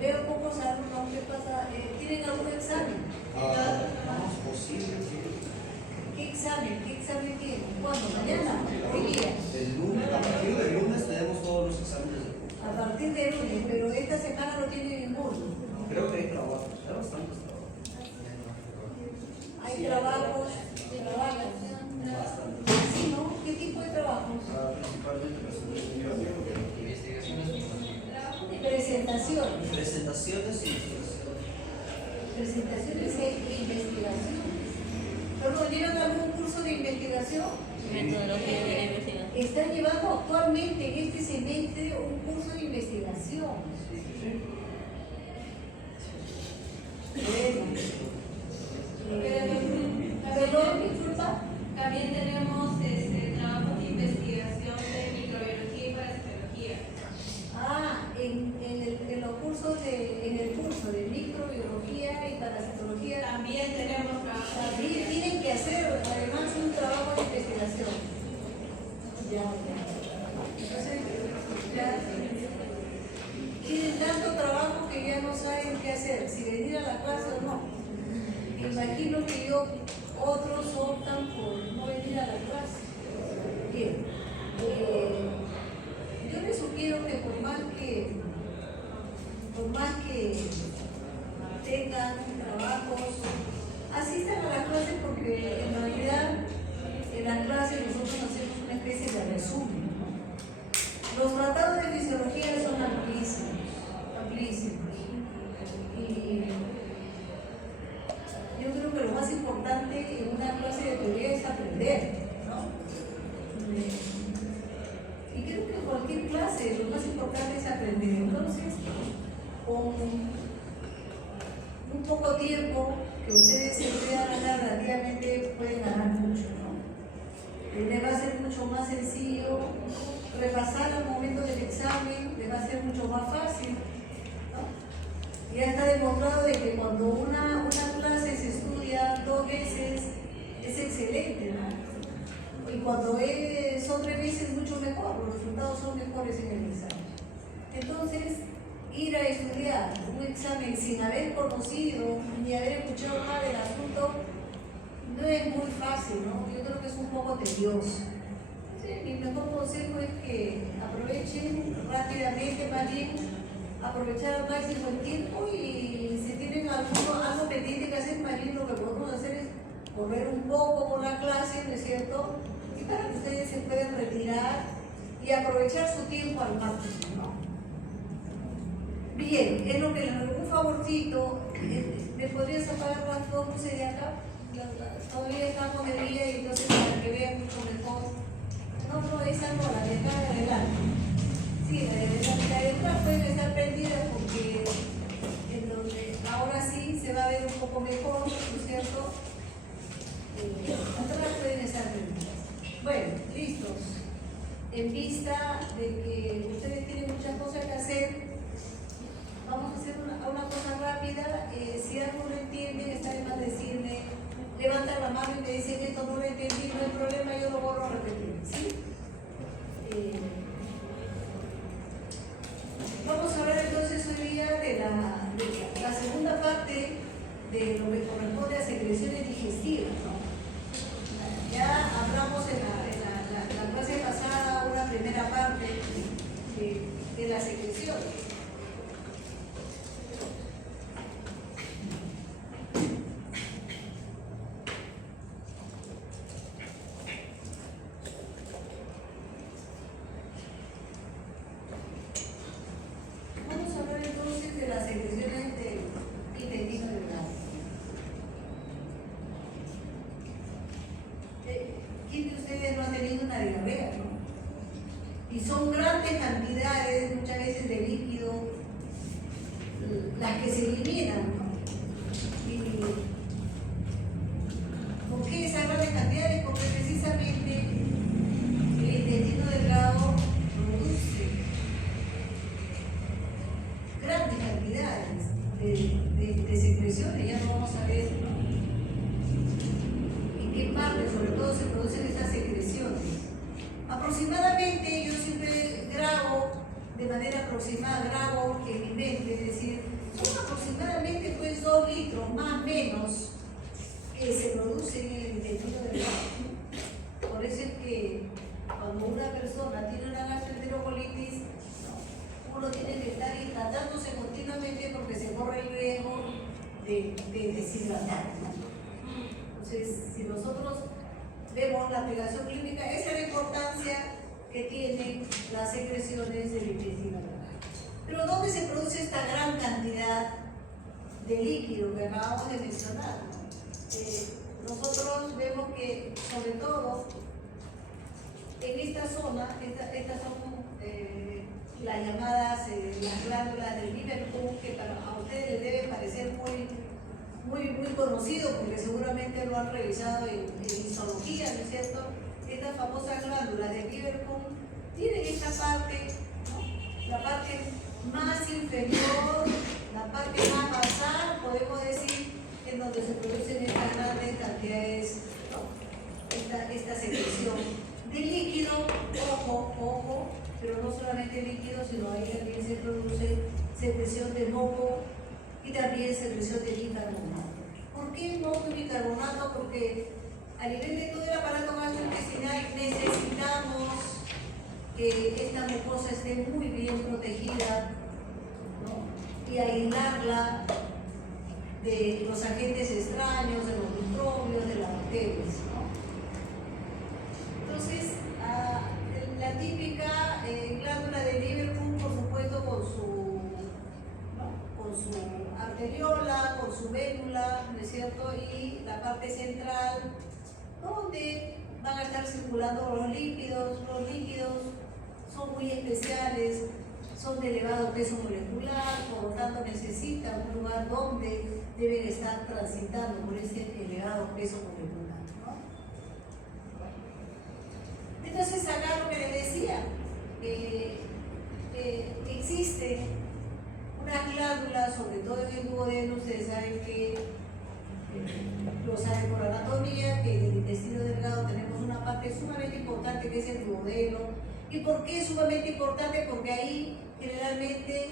veo pocos alumnos. ¿Qué pasa? ¿Tienen algún examen? No es posible. ¿Qué examen? ¿Qué examen tienen? ¿Cuándo? ¿Mañana? ¿Qué día? El lunes, a partir del lunes tenemos todos los exámenes del curso. A partir de lunes, pero esta semana no tiene ninguno. Creo que hay trabajos, hay bastantes trabajos. Hay trabajos, Bastantes. ¿sí, no? ¿Qué tipo de trabajos? Principalmente Presentaciones. presentaciones y Presentaciones e investigaciones. ¿Perdón, llevan algún curso de investigación? Metodología de la investigación. Están llevando actualmente en este semestre un curso de investigación. Perdón, disculpa. También tenemos trabajos de investigación de microbiología y parasitología. En los cursos en el curso de microbiología y parasitología También tenemos trabajos de también tienen que hacer además un trabajo de investigación. Ya. Entonces, ya tienen tanto trabajo que ya no saben qué hacer, si venir a la clase o no. Me imagino que otros optan por no venir a la clase. Bien. Yo les sugiero que por más que tengan trabajos, asistan a la clase, porque en realidad en la clase nosotros hacemos una especie de resumen, ¿no? Los tratados de fisiología son amplísimos, amplísimos. Y yo creo que lo más importante en una clase de teoría es aprender, ¿no? Y creo que en cualquier clase lo más importante es aprender. Entonces, con un poco tiempo que ustedes se puedan ganar relativamente, pueden ganar mucho, ¿no? Les va a ser mucho más sencillo repasar al momento del examen, les va a ser mucho más fácil, ¿no? Ya está demostrado de que cuando una clase se estudia 2 veces es excelente, ¿no? Y cuando son 3 veces mucho mejor, los resultados son mejores en el examen. Entonces, ir a estudiar un examen sin haber conocido ni haber escuchado nada del asunto no es muy fácil, ¿no? Yo creo que es un poco tedioso. Sí, mi mejor consejo es que aprovechen rápidamente, más bien aprovechar al máximo el tiempo, y si tienen algo pendiente que hacer, más bien lo que podemos hacer es correr un poco con la clase, ¿no es cierto? Y para que ustedes se puedan retirar y aprovechar su tiempo al máximo, ¿no? Bien, es lo que les doy un favorcito. ¿Me podrías apagar las 2 luces de acá? Todavía estamos de día, y entonces para que vean mucho mejor. No, esa no, la de acá de adelante. Sí, la de atrás pueden estar prendidas, porque en donde ahora sí se va a ver un poco mejor, ¿no es cierto? Atrás pueden estar prendidas. Bueno, listos. En vista de que ustedes tienen muchas cosas que hacer, vamos a hacer una cosa rápida. Si algo no entienden, está de más decirme, levantan la mano y me dicen esto no lo entendí, no hay problema, yo lo vuelvo a repetir, ¿sí? Vamos a hablar entonces hoy día de la segunda parte de lo que corresponde a secreciones digestivas, ¿no? Ya hablamos en la clase pasada una primera parte de las secreciones. Y son grandes cantidades, muchas veces, de líquido, las que se eliminan, ¿no? Y ¿por qué esas grandes cantidades? Porque precisamente el intestino delgado produce grandes cantidades de secreciones, ya lo vamos a ver, ¿no? ¿En qué parte, sobre todo, se producen estas secreciones? Aproximadamente yo siempre grabo de manera aproximada, grabo en mi mente, es decir, son aproximadamente pues 2 litros más o menos que se producen en el intestino delgado. Por eso es que cuando una persona tiene una gastroenterocolitis, uno tiene que estar hidratándose continuamente porque se corre el riesgo de deshidratar. Entonces, si nosotros vemos la aplicación clínica, esa es la importancia que tienen las secreciones del intestino delgado. Pero ¿dónde se produce esta gran cantidad de líquido que acabamos de mencionar? Nosotros vemos que, sobre todo, en esta zona, estas son las llamadas las glándulas del Liverpool, que a ustedes les debe parecer muy conocido, porque seguramente lo han revisado en histología, ¿no es cierto? Estas famosas glándulas del Liverpool tienen esta parte, ¿no? La parte más inferior, la parte más basal, podemos decir, en donde se producen estas grandes cantidades, ¿no? esta secreción de líquido, ojo, pero no solamente líquido, sino ahí también se produce secreción de moco y también secreción de bicarbonato. ¿Por qué moco y bicarbonato? Porque a nivel de todo el aparato gastrointestinal necesitamos que esta mucosa esté muy bien protegida, ¿no? Y aislarla de los agentes extraños, de los microbios, de las bacterias, ¿no? Entonces, la típica glándula de Liverpool, por supuesto, con su arteriola, con su vénula, ¿no es cierto? Y la parte central, donde van a estar circulando los líquidos. Los líquidos son muy especiales, son de elevado peso molecular, por lo tanto necesitan un lugar donde deben estar transitando por ese elevado peso molecular, ¿no? Entonces acá lo que les decía, existe una glándula, sobre todo en el duodeno, ustedes saben que lo saben por anatomía, que en el intestino delgado tenemos una parte sumamente importante que es el duodeno. ¿Y por qué es sumamente importante? Porque ahí generalmente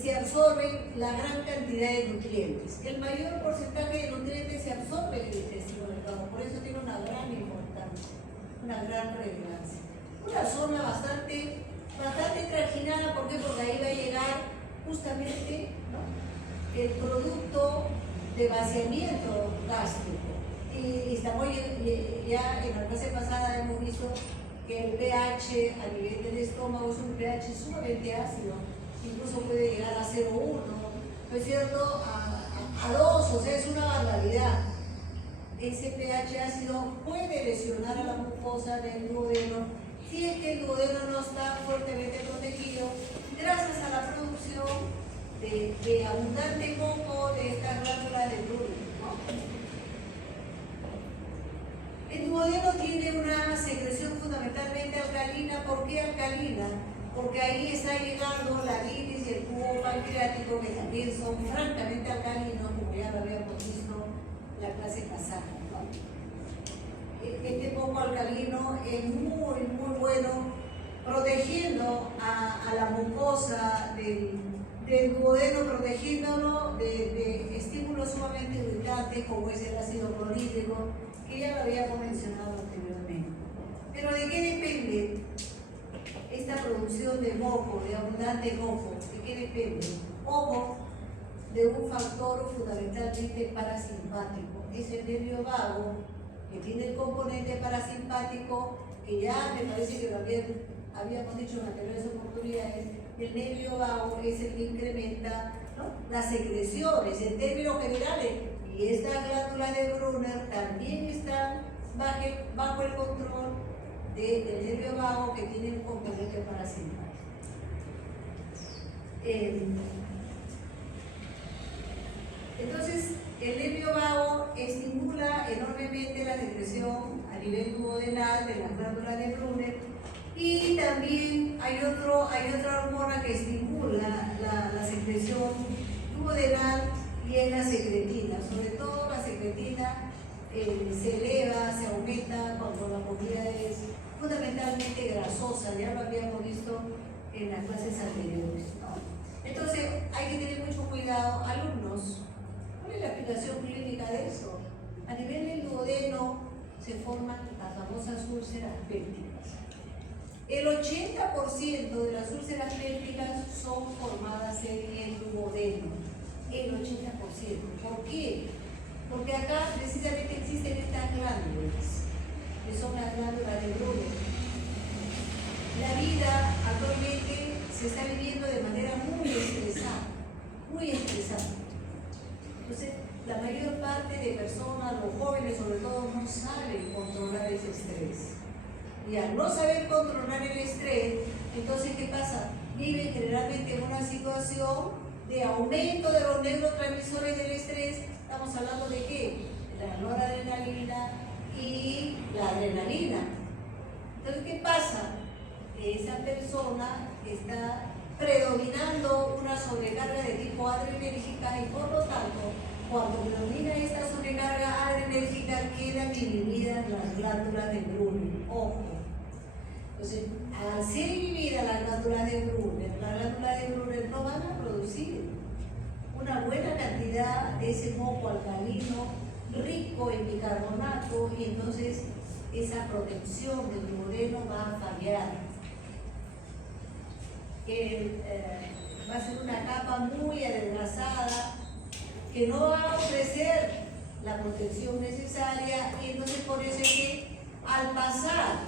se absorben la gran cantidad de nutrientes. El mayor porcentaje de nutrientes se absorbe en el intestino delgado, por eso tiene una gran importancia, una gran relevancia. Una zona bastante trajinada, ¿por qué? Porque ahí va a llegar justamente, ¿no?, el producto de vaciamiento gástrico. Y estamos ya en la clase pasada hemos visto que el pH a nivel del estómago es un pH sumamente ácido, incluso puede llegar a 0,1, ¿no es cierto?, a 2, o sea, es una barbaridad. Ese pH ácido puede lesionar a la mucosa del duodeno si es que el duodeno no está fuertemente protegido gracias a la producción de abundante moco de estas glándulas de Brunner, ¿no? El duodeno tiene una secreción fundamentalmente alcalina. ¿Por qué alcalina? Porque ahí está llegando la bilis y el jugo pancreático, que también son francamente alcalinos, como ya lo habíamos visto en la clase pasada, ¿no? Este moco alcalino es muy bueno protegiendo a la mucosa del duodeno, protegiéndolo de estímulos sumamente irritantes como es el ácido clorhídrico, que ya lo habíamos mencionado anteriormente. Pero ¿de qué depende esta producción de moco, de abundante moco? ¿De qué depende? Ojo, de un factor fundamentalmente parasimpático. Es el nervio vago, que tiene el componente parasimpático, que ya me parece que lo habíamos dicho en anteriores oportunidades. El nervio vago es el que incrementa, ¿no?, las secreciones en términos generales, y estas glándulas de Brunner también están bajo el control del nervio vago, que tiene un componente parasimpático. Entonces, el nervio vago estimula enormemente la secreción a nivel duodenal de las glándulas de Brunner, y también hay otra hormona que estimula la secreción duodenal, y es la secretina. Sobre todo la secretina se eleva, se aumenta cuando la comida es fundamentalmente grasosa, ya lo habíamos visto en las clases anteriores, ¿no? Entonces hay que tener mucho cuidado, alumnos. ¿Cuál es la explicación clínica de eso? A nivel del duodeno se forman las famosas úlceras pépticas. El 80% de las úlceras pépticas son formadas en el duodeno. El 80%. ¿Por qué? Porque acá precisamente existen estas glándulas, que son las glándulas de Brugger. La vida actualmente se está viviendo de manera muy estresada, muy estresada. Entonces, la mayor parte de personas, los jóvenes sobre todo, no saben controlar ese estrés. Y al no saber controlar el estrés, entonces, ¿qué pasa? Viven generalmente en una situación de aumento de los neurotransmisores del estrés. Estamos hablando de qué? La noradrenalina y la adrenalina. Entonces, ¿qué pasa? Esa persona está predominando una sobrecarga de tipo adrenérgica y por lo tanto, cuando predomina esta sobrecarga adrenérgica, quedan inhibidas las glándulas de Brugger. Ojo. Entonces, al ser inhibidas las glándulas de Brugger no van a producir una buena cantidad de ese moco alcalino rico en bicarbonato y entonces esa protección del duodeno va a fallar. Va a ser una capa muy adelgazada que no va a ofrecer la protección necesaria y entonces por eso es que al pasar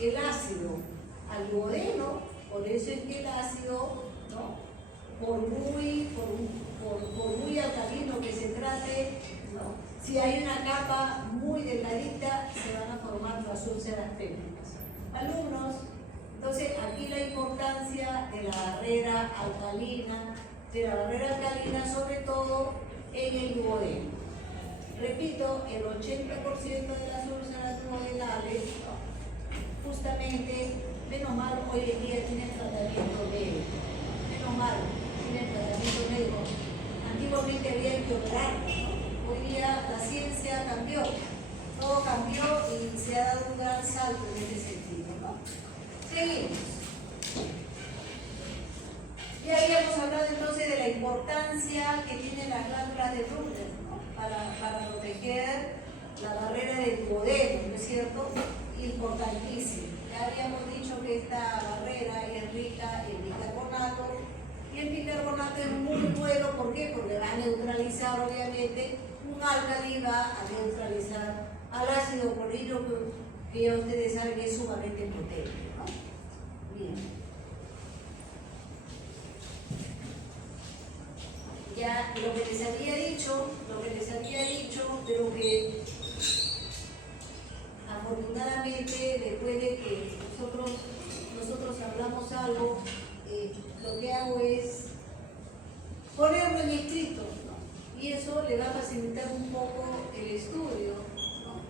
el ácido al duodeno, por eso es que el ácido, ¿no? por muy alcalino que se trate, ¿no? Si hay una capa muy delgadita, se van a formar las úlceras pépticas. Alumnos, entonces aquí la importancia de la barrera alcalina, sobre todo en el duodeno. Repito, el 80% de las úlceras duodenales, justamente, menos mal, hoy en día tienen tratamiento médico. Menos mal, tienen tratamiento médico. Antiguamente había que operarlo, ¿no? Hoy día la ciencia cambió, todo cambió y se ha dado un gran salto en ese sentido, ¿no? Seguimos. Ya habíamos hablado entonces de la importancia que tienen las glándulas de Brugger, ¿no? para proteger la barrera del duodeno, ¿no es cierto? Importantísimo. Ya habíamos dicho que esta barrera es rica en bicarbonato y el bicarbonato es muy bueno, ¿por qué? Porque va a neutralizar, obviamente, un álcali va a neutralizar al ácido clorhídrico, que ya ustedes saben que es sumamente potente, ¿no? Bien. Ya lo que les había dicho, pero que afortunadamente después de que nosotros hablamos algo, lo que hago es ponerlo en escrito, ¿no? Y eso le va a facilitar un poco el estudio, ¿no?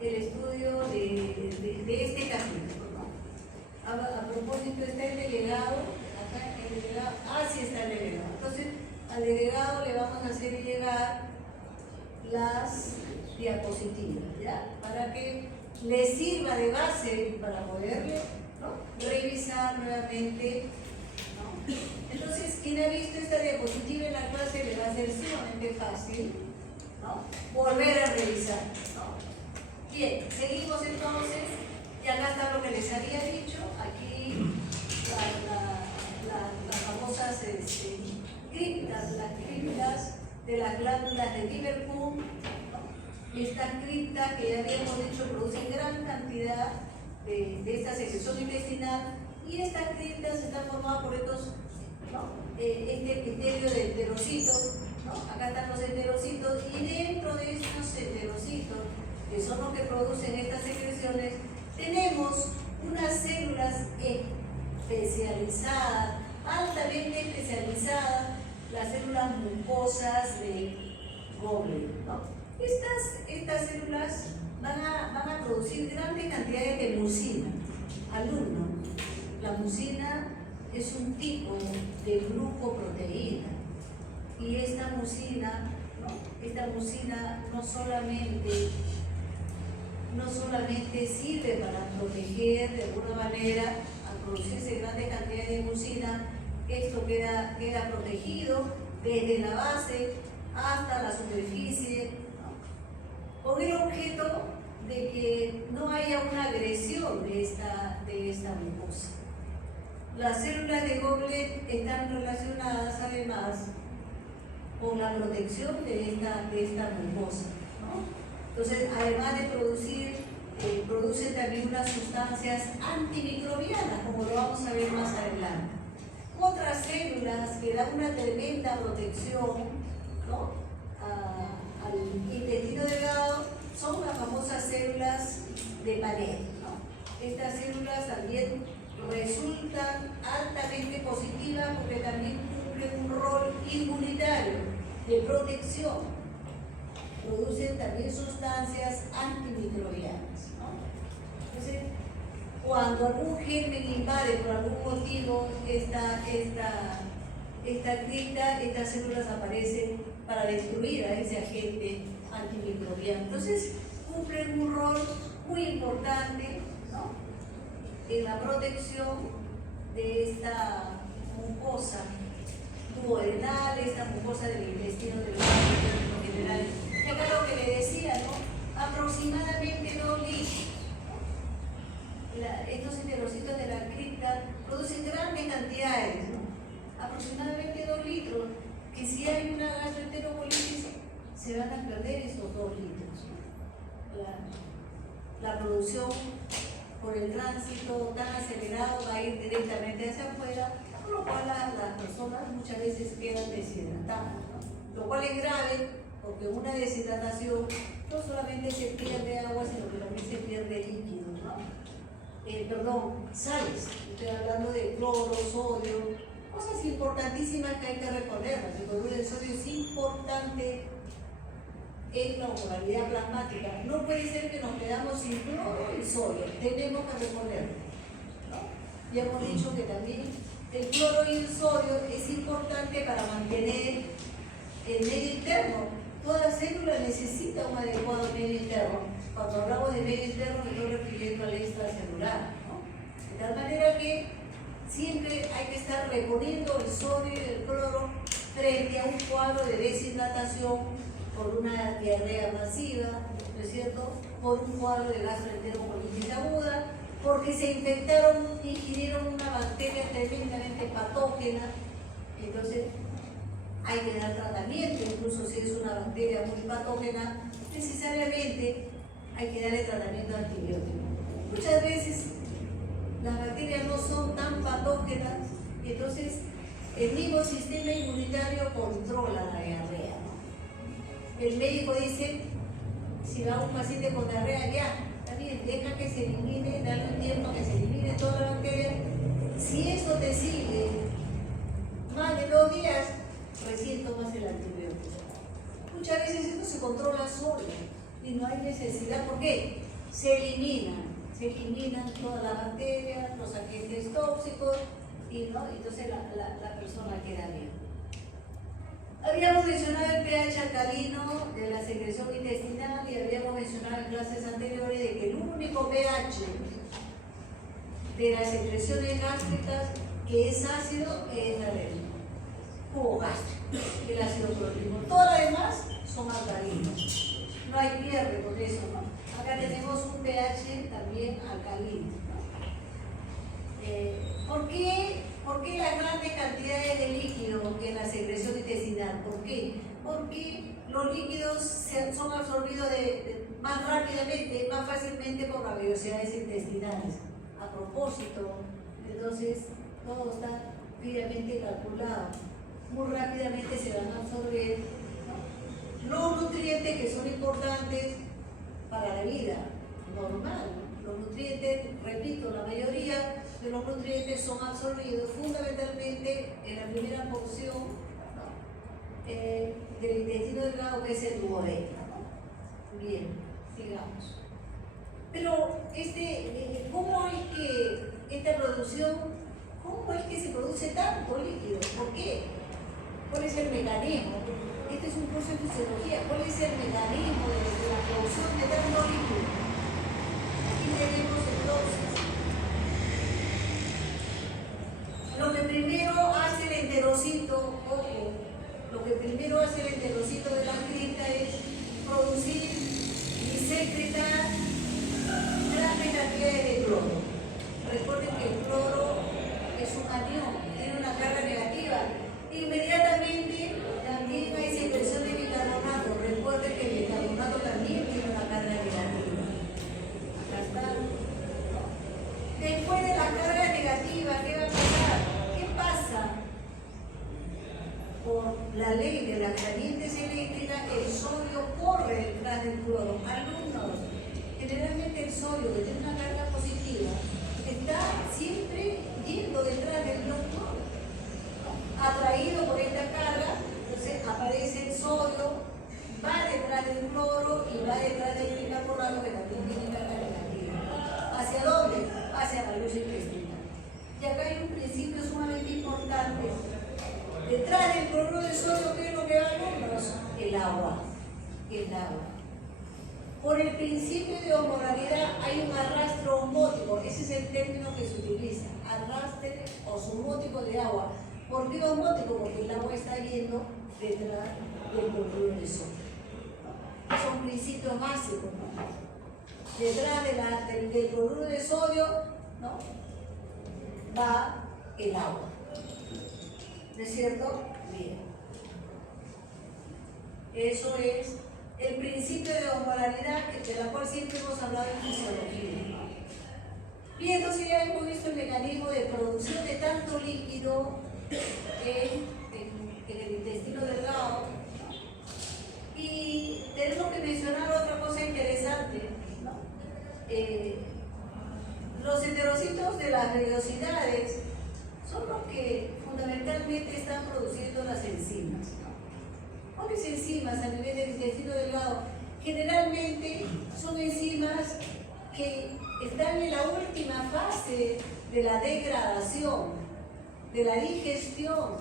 El estudio de este capítulo, ¿no? A propósito, está el delegado, acá el delegado, sí está el delegado. Entonces, al delegado le vamos a hacer llegar las diapositivas, ¿ya? Para que le sirva de base para poderle, ¿no? Revisar nuevamente, ¿no? Entonces, quien ha visto esta diapositiva en la clase le va a ser sumamente fácil, ¿no? Volver a revisar, ¿no? Bien, seguimos entonces, y acá está lo que les había dicho, aquí las famosas criptas, las criptas de las glándulas de Liverpool, ¿no? Estas criptas que ya habíamos dicho producen gran cantidad de esta secreción intestinal y estas criptas están formadas por estos, ¿no? Este epitelio de enterocitos, ¿no? Acá están los enterocitos y dentro de estos enterocitos, que son los que producen estas secreciones, tenemos unas células especializadas, altamente especializadas, las células mucosas de Goblet, ¿no? Estas células van a producir grandes cantidades de mucina. Alumno, la mucina es un tipo de glucoproteína y esta mucina no solamente no solamente sirve para proteger de alguna manera, al producirse grandes cantidades de mucina, esto queda protegido desde la base hasta la superficie, ¿no? Con el objeto de que no haya una agresión de esta mucosa. Las células de Goblet están relacionadas además con la protección de esta mucosa, ¿no? Entonces, además de producen también unas sustancias antimicrobianas, como lo vamos a ver más adelante. Otras células que dan una tremenda protección, ¿no?, al intestino delgado son las famosas células de pared, ¿no? Estas células también resultan altamente positivas porque también cumplen un rol inmunitario de protección. Producen también sustancias antimicrobianas, ¿no? Entonces, cuando algún germen invade por algún motivo esta cripta, estas células aparecen para destruir a ese agente antimicrobiano. Entonces, cumplen un rol muy importante, ¿no?, en la protección de esta mucosa duodenal, esta mucosa del intestino delgado en general. Y acá lo que le decía, ¿no?, aproximadamente 2 litros. Estos heterocitos de la cripta producen grandes cantidades, ¿no?, aproximadamente 2 litros, que si hay una gastroenterocolitis se van a perder esos 2 litros, ¿no? La producción por el tránsito tan acelerado va a ir directamente hacia afuera, por lo cual las personas muchas veces quedan deshidratadas, ¿no? Lo cual es grave porque una deshidratación no solamente se pierde agua, sino que también se pierde líquido, ¿no? Sales. Estoy hablando de cloro, sodio, cosas importantísimas que hay que recordarlas. El cloruro de sodio es importante en la osmolaridad plasmática. No puede ser que nos quedamos sin cloro y sodio, tenemos que recordarlo, ¿no? Ya hemos dicho que también el cloro y el sodio es importante para mantener el medio interno. Toda célula necesita un adecuado medio interno. Cuando hablamos de medio interno, me estoy refiriendo al extracelular, ¿no? De tal manera que siempre hay que estar reponiendo el sodio y el cloro frente a un cuadro de deshidratación por una diarrea masiva, ¿no es cierto?, por un cuadro de gastroenterocolitis aguda, porque se infectaron, ingirieron una bacteria tremendamente patógena. Entonces hay que dar tratamiento, incluso si es una bacteria muy patógena, necesariamente hay que darle tratamiento antibiótico. Muchas veces las bacterias no son tan patógenas y entonces el mismo sistema inmunitario controla la diarrea, ¿no? El médico dice, si va un paciente con diarrea, ya, está bien, deja que se elimine, dale un tiempo que se elimine toda la bacteria. Si eso te sigue más de 2 días, recién tomas el antibiótico. Muchas veces esto se controla solo y no hay necesidad. ¿Por qué? Se eliminan todas las bacterias, los agentes tóxicos y ¿no? Entonces la persona queda bien. Habíamos mencionado el pH alcalino de la secreción intestinal y habíamos mencionado en clases anteriores de que el único pH de las secreciones gástricas que es ácido es la del jugo gástrico, el ácido clorhídrico. Todo lo demás son alcalinos. No hay pierde con eso, ¿no? Acá tenemos un pH también alcalino, ¿no? ¿Por qué las grandes cantidades de líquido en la secreción intestinal? ¿Por qué? Porque los líquidos son absorbidos más rápidamente, más fácilmente por las velocidades intestinales. A propósito, entonces todo está fríamente calculado. Muy rápidamente se van a absorber, ¿no?, los nutrientes que son importantes para la vida normal. Los nutrientes, repito, la mayoría de los nutrientes son absorbidos fundamentalmente en la primera porción, ¿no?, del intestino delgado, que es el duodeno, ¿no? Bien, sigamos. Pero ¿cómo es que esta producción, cómo es que se produce tanto líquido? ¿Por qué? ¿Cuál es el mecanismo? Este es un curso de fisiología. ¿Cuál es el mecanismo de la producción de tanto líquido? tenemos entonces lo que primero hace el enterocito, ojo, lo que primero hace el enterocito de la cripta es producir y secretar grandes cantidades de cloro. Recuerden que el cloro es un anión, tiene una carga negativa. Inmediatamente también hay secreción de bicarbonato. Recuerden que el bicarbonato también tiene una carga negativa. Acá está. Después de la carga negativa, ¿qué va a pasar? ¿Qué pasa? Por la ley de las corrientes eléctricas, el sodio corre detrás del cloro. Alumnos, generalmente el sodio que tiene una carga positiva está siempre yendo detrás del cloro, atraído por esta carga. Entonces aparece el sodio, va detrás del cloro y va detrás del bicarbonato que también tiene carga negativa. ¿Hacia dónde? Hacia la luz intestinal. Y acá hay un principio sumamente importante. Detrás del cloruro de sodio, ¿qué es lo que va, alumnos? El agua. El agua. Por el principio de osmolaridad hay un arrastre osmótico, ese es el término que se utiliza, arrastre osmótico de agua. ¿Por qué osmótico? Porque el agua está yendo detrás del cloruro de sodio. Son principios básicos, ¿no? Detrás del cloruro de sodio, ¿no?, va el agua. ¿No es cierto? Bien. Eso es el principio de osmolaridad, de la cual siempre hemos hablado en fisiología. Bien, entonces ya hemos visto el mecanismo de producción de tanto líquido en el intestino delgado. Y tenemos que mencionar otra cosa interesante, ¿no? Los enterocitos de las vellosidades son los que fundamentalmente están produciendo las enzimas, ¿no? ¿Cuáles enzimas a nivel del intestino delgado? Generalmente son enzimas que están en la última fase de la degradación, de la digestión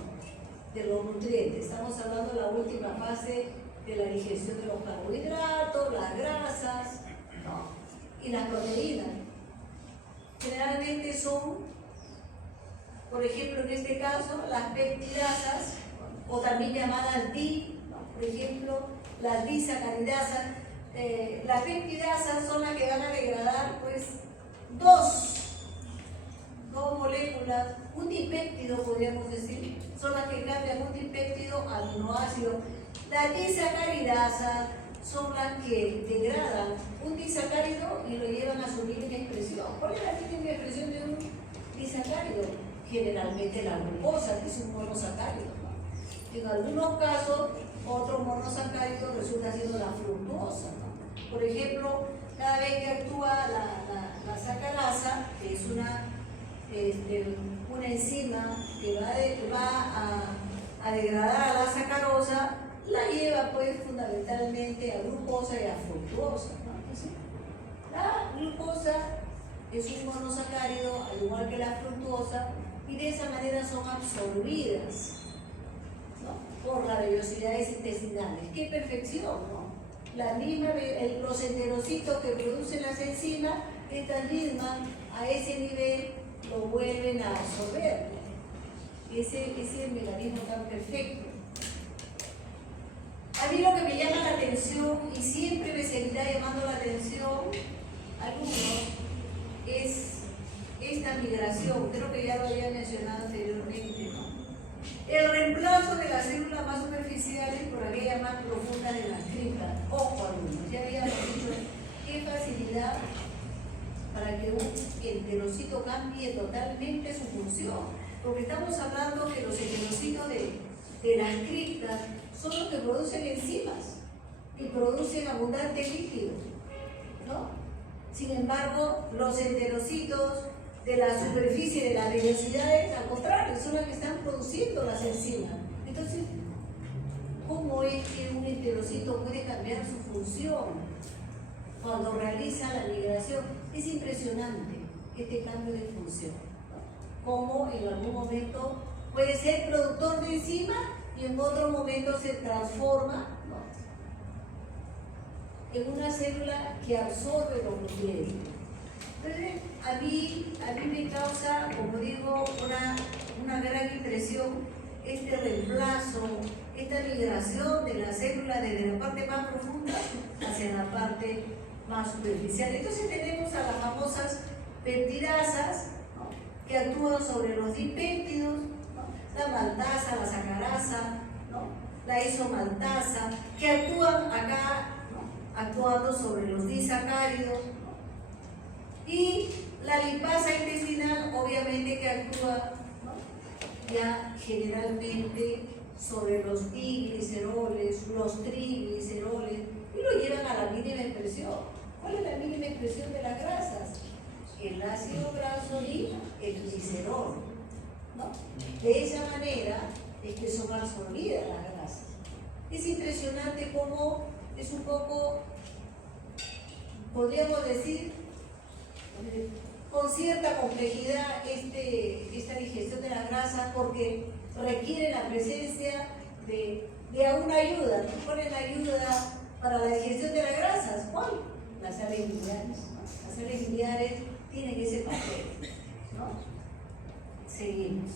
de los nutrientes. Estamos hablando de la última fase de la digestión de los carbohidratos, las grasas, ¿no?, y las proteínas. Generalmente son, por ejemplo, en este caso, las peptidasas, o también llamadas DI, ¿no? Por ejemplo, las disacaridasas. Las peptidasas son las que van a degradar, pues, dos moléculas, un dipéptido, podríamos decir, son las que cambian un dipéptido a aminoácido. Las disacaridasas son las que degradan un disacárido y lo llevan a su mínima expresión. ¿Cuál es la mínima expresión de un disacárido? Generalmente la glucosa, que es un monosacárido, ¿no? En algunos casos, otro monosacárido resulta siendo la fructosa, ¿no? Por ejemplo, cada vez que actúa la sacarasa, que es una enzima que va a degradar a la sacarosa, la lleva pues fundamentalmente a glucosa y a fructosa, ¿no? Entonces, la glucosa es un monosacárido, al igual que la fructosa, y de esa manera son absorbidas, ¿no?, por las vellosidades intestinales. ¡Qué perfección!, ¿no? Los enterocitos que producen las enzimas, estas mismas a ese nivel lo vuelven a absorber. Ese es el mecanismo tan perfecto. A mí lo que me llama la atención, y siempre me seguirá llamando la atención, alumnos, es esta migración. Creo que ya lo había mencionado anteriormente, ¿no? El reemplazo de las células más superficiales por aquellas más profundas de las criptas. Ojo, alumnos, ya habíamos dicho qué facilidad para que un enterocito cambie totalmente su función. Porque estamos hablando que los enterocitos de las criptas son los que producen enzimas y producen abundante líquido, ¿no? Sin embargo, los enterocitos de la superficie de las vellosidades, al contrario, son las que están produciendo las enzimas. Entonces, ¿cómo es que un enterocito puede cambiar su función cuando realiza la migración? Es impresionante este cambio de función, ¿no? Como en algún momento puede ser productor de enzimas y en otro momento se transforma, ¿no?, en una célula que absorbe los nutrientes. Entonces, a mí me causa, como digo, una gran impresión este reemplazo, esta migración de la célula desde la parte más profunda hacia la parte más superficial. Entonces tenemos a las famosas peptidasas, ¿no?, que actúan sobre los dipéptidos, ¿no?, la maltasa, la sacarasa, ¿no?, la isomaltasa, que actúan acá, ¿no?, actuando sobre los disacáridos, ¿no?, y la lipasa intestinal obviamente que actúa, ¿no?, ya generalmente sobre los digliceroles, los trigliceroles, y lo llevan a la mínima expresión. ¿Cuál es la mínima expresión de las grasas? El ácido graso y el glicerol, ¿no? De esa manera es que son absorbidas las grasas. Es impresionante cómo es un poco, podríamos decir, con cierta complejidad esta digestión de las grasas, porque requiere la presencia de alguna ayuda. ¿Cuál es la ayuda para la digestión de las grasas? ¿Cuál? Las sales biliares, ¿no? Las sales biliares tienen ese papel, ¿no? Seguimos.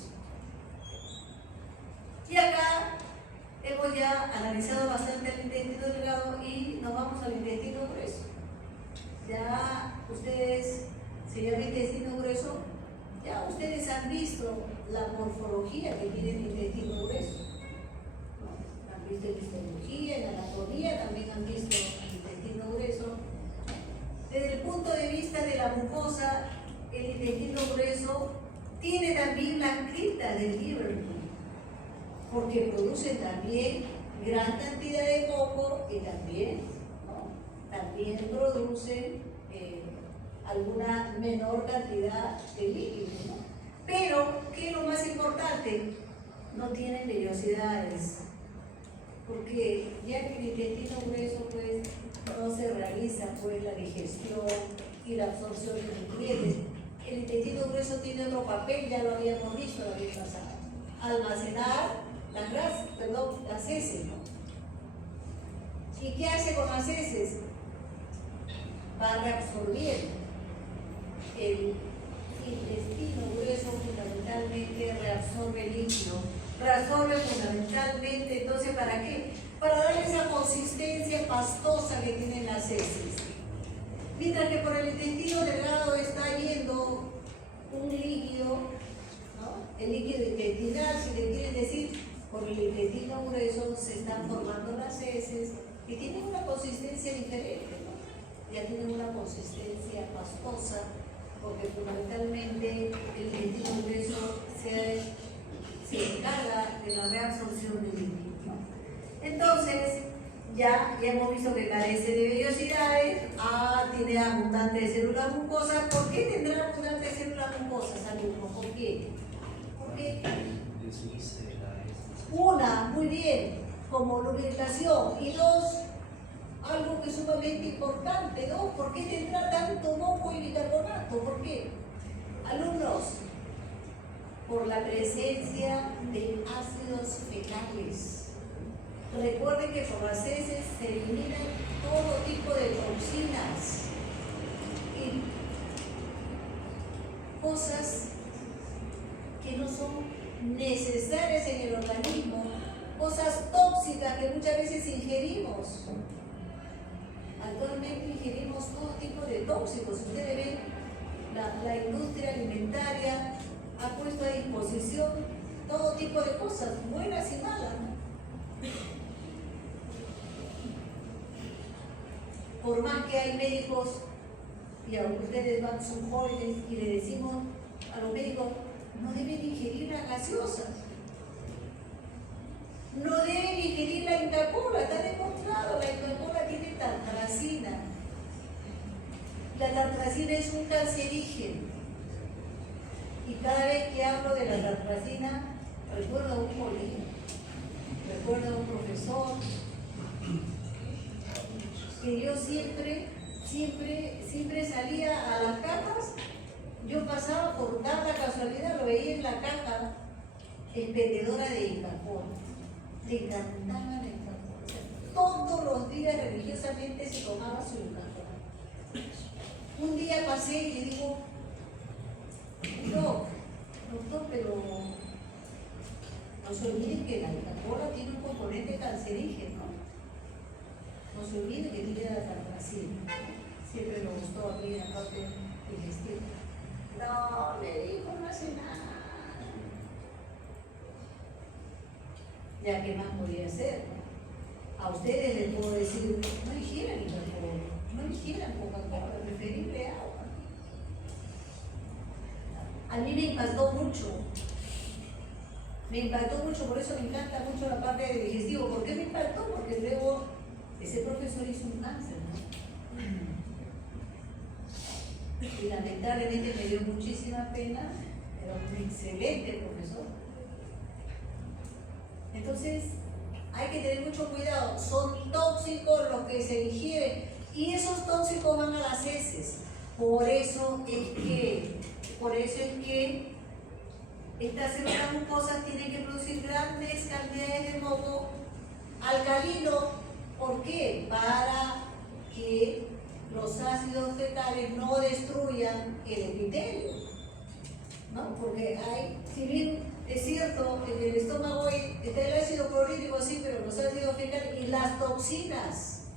Y acá hemos ya analizado bastante el intestino delgado y nos vamos al intestino grueso. Ya ustedes, se llama intestino grueso, ya ustedes han visto la morfología que tiene el intestino grueso, ¿no? Han visto en histología, en anatomía, también han visto el intestino grueso. Desde el punto de vista de la mucosa, el intestino grueso tiene también las criptas del Liverpool, porque producen también gran cantidad de moco y también, ¿no?, también producen alguna menor cantidad de líquido, ¿no? Pero, ¿qué es lo más importante? No tienen vellosidades, porque ya que el intestino grueso pues no se realiza pues la digestión y la absorción de nutrientes. El intestino grueso tiene otro papel, ya lo habíamos visto la vez pasada: almacenar las grasas, las heces, ¿no? ¿Y qué hace con las heces? Va reabsorbiendo. El intestino grueso fundamentalmente reabsorbe líquido, reabsorbe fundamentalmente, entonces, ¿para qué? Para darle esa consistencia pastosa que tienen las heces. Mientras que por el intestino delgado está yendo un líquido, ¿no?, el líquido intestinal, si le quieren decir, por el intestino grueso se están formando las heces y tienen una consistencia diferente, ¿no? Ya tienen una consistencia pastosa, porque fundamentalmente el intestino grueso se encarga de la reabsorción del líquido, ¿no? Entonces, ya hemos visto que carece de vellosidades, tiene abundante de células mucosas. ¿Por qué tendrá abundante de células mucosas, alumnos? ¿Por qué? Porque una, muy bien, como lubricación, y dos, algo que es sumamente importante, ¿no? ¿Por qué tendrá tanto moco y bicarbonato? ¿Por qué? Alumnos, por la presencia de ácidos fecales. Recuerden que por las heces se eliminan todo tipo de toxinas y cosas que no son necesarias en el organismo, cosas tóxicas que muchas veces ingerimos. Actualmente ingerimos todo tipo de tóxicos. Ustedes ven, la industria alimentaria ha puesto a disposición todo tipo de cosas, buenas y malas, ¿no? Por más que hay médicos, y a ustedes son jóvenes, y le decimos a los médicos, no deben ingerir las gaseosas, no deben ingerir la Inca-Kola, está demostrado, la Inca-Kola tiene tartracina. La tartracina es un cancerígeno. Y cada vez que hablo de la tartracina, recuerdo a un colega, recuerdo a un profesor, que yo siempre salía a las cajas. Yo pasaba por tanta casualidad, lo veía en la caja, expendedora de Inca-Kola. Le encantaba la Inca-Kola. Todos los días religiosamente se tomaba su Inca-Kola. Un día pasé y le digo, doctor, pero no se olvide que la cola tiene un componente cancerígeno. No se olvide que tiene la tartracina. Siempre me gustó a mí la parte digestiva. No, me dijo, no hace nada. Ya, ¿qué más podía hacer? A ustedes les puedo decir, no ingieran alcohol, no ingieran Coca-Cola, preferible agua. A mí me impactó mucho. Por eso me encanta mucho la parte de digestivo. ¿Por qué me impactó? Porque luego ese profesor hizo un cáncer, ¿no? Y lamentablemente me dio muchísima pena, era un excelente profesor. Entonces, hay que tener mucho cuidado, son tóxicos los que se ingieren y esos tóxicos van a las heces. Por eso es que estas células mucosas tienen que producir grandes cantidades de moco alcalino. ¿Por qué? Para que los ácidos fecales no destruyan el epitelio, ¿no? Porque si bien es cierto, en el estómago está el ácido clorhídrico, sí, pero los ácidos fecales y las toxinas,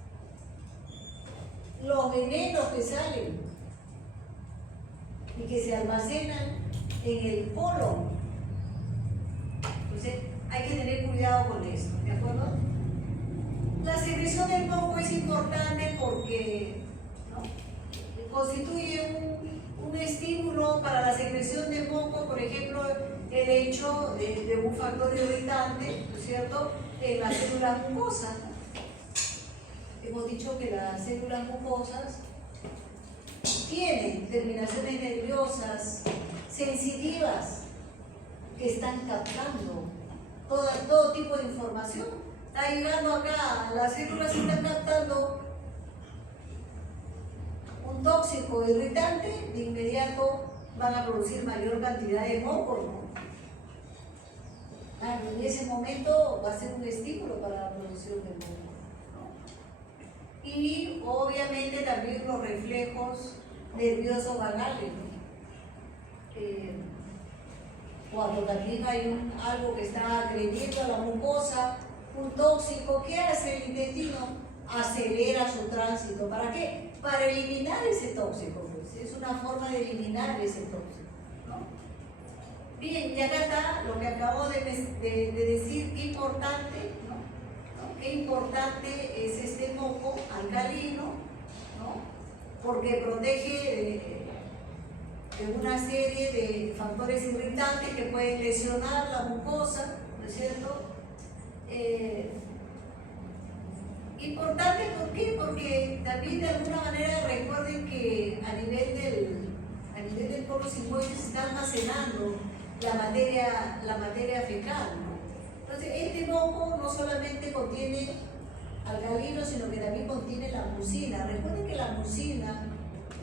los venenos que salen y que se almacenan en el colon. Entonces, hay que tener cuidado con esto, ¿de acuerdo? La secreción del moco es importante porque, ¿no?, constituye un estímulo para la secreción de moco, por ejemplo, el hecho de un factor irritante, ¿no es cierto?, en las células mucosas. Hemos dicho que las células mucosas tienen terminaciones nerviosas sensitivas que están captando todo tipo de información. Está llegando acá, las células están captando un tóxico irritante, de inmediato van a producir mayor cantidad de moco, ¿no? Claro, en ese momento va a ser un estímulo para la producción de moco, ¿no? Y obviamente también los reflejos nerviosos banales, ¿no? Cuando también hay algo que está agrediendo a la mucosa, un tóxico, ¿qué hace el intestino? Acelera su tránsito. ¿Para qué? Para eliminar ese tóxico, pues. Es una forma de eliminar ese tóxico, ¿no? Bien, y acá está lo que acabo de decir, qué importante, ¿no? Qué importante es este moco alcalino, ¿no? Porque protege de una serie de factores irritantes que pueden lesionar la mucosa, ¿no es cierto? Importante, ¿por qué? Porque también de alguna manera recuerden que a nivel del colon sigmoide se está almacenando la materia fecal, ¿no? Entonces, este moco no solamente contiene alcalino, sino que también contiene la mucina. Recuerden que la mucina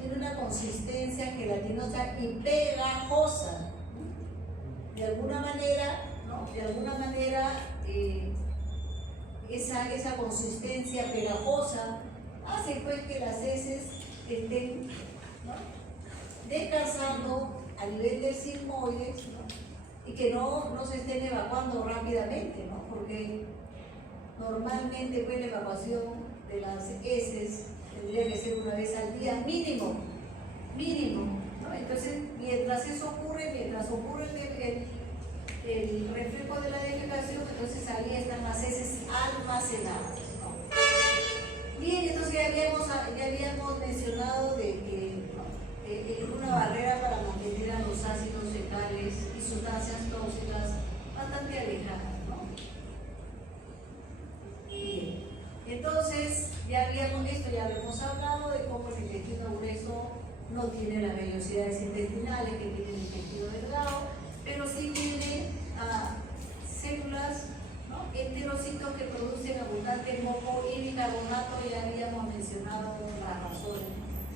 tiene una consistencia gelatinosa y pegajosa, ¿no? De alguna manera, ¿no? Esa consistencia pegajosa hace pues que las heces estén, ¿no?, descansando a nivel del sigmoides, ¿no?, y que no se estén evacuando rápidamente, ¿no?, porque normalmente pues la evacuación de las heces tendría que ser una vez al día mínimo, ¿no? Entonces, mientras ocurre el reflejo de la defecación, entonces ahí están las heces almacenadas, ¿no? Bien, entonces ya habíamos mencionado de que, ¿no?, una barrera para mantener a los ácidos fecales y sustancias tóxicas bastante alejadas, ¿no? Bien, entonces ya habíamos hablado de cómo el intestino grueso no tiene las vellosidades intestinales que tiene el intestino delgado, pero sí tiene células, ¿no?, enterocitos que producen abundante moco y bicarbonato. Ya habíamos mencionado las razones.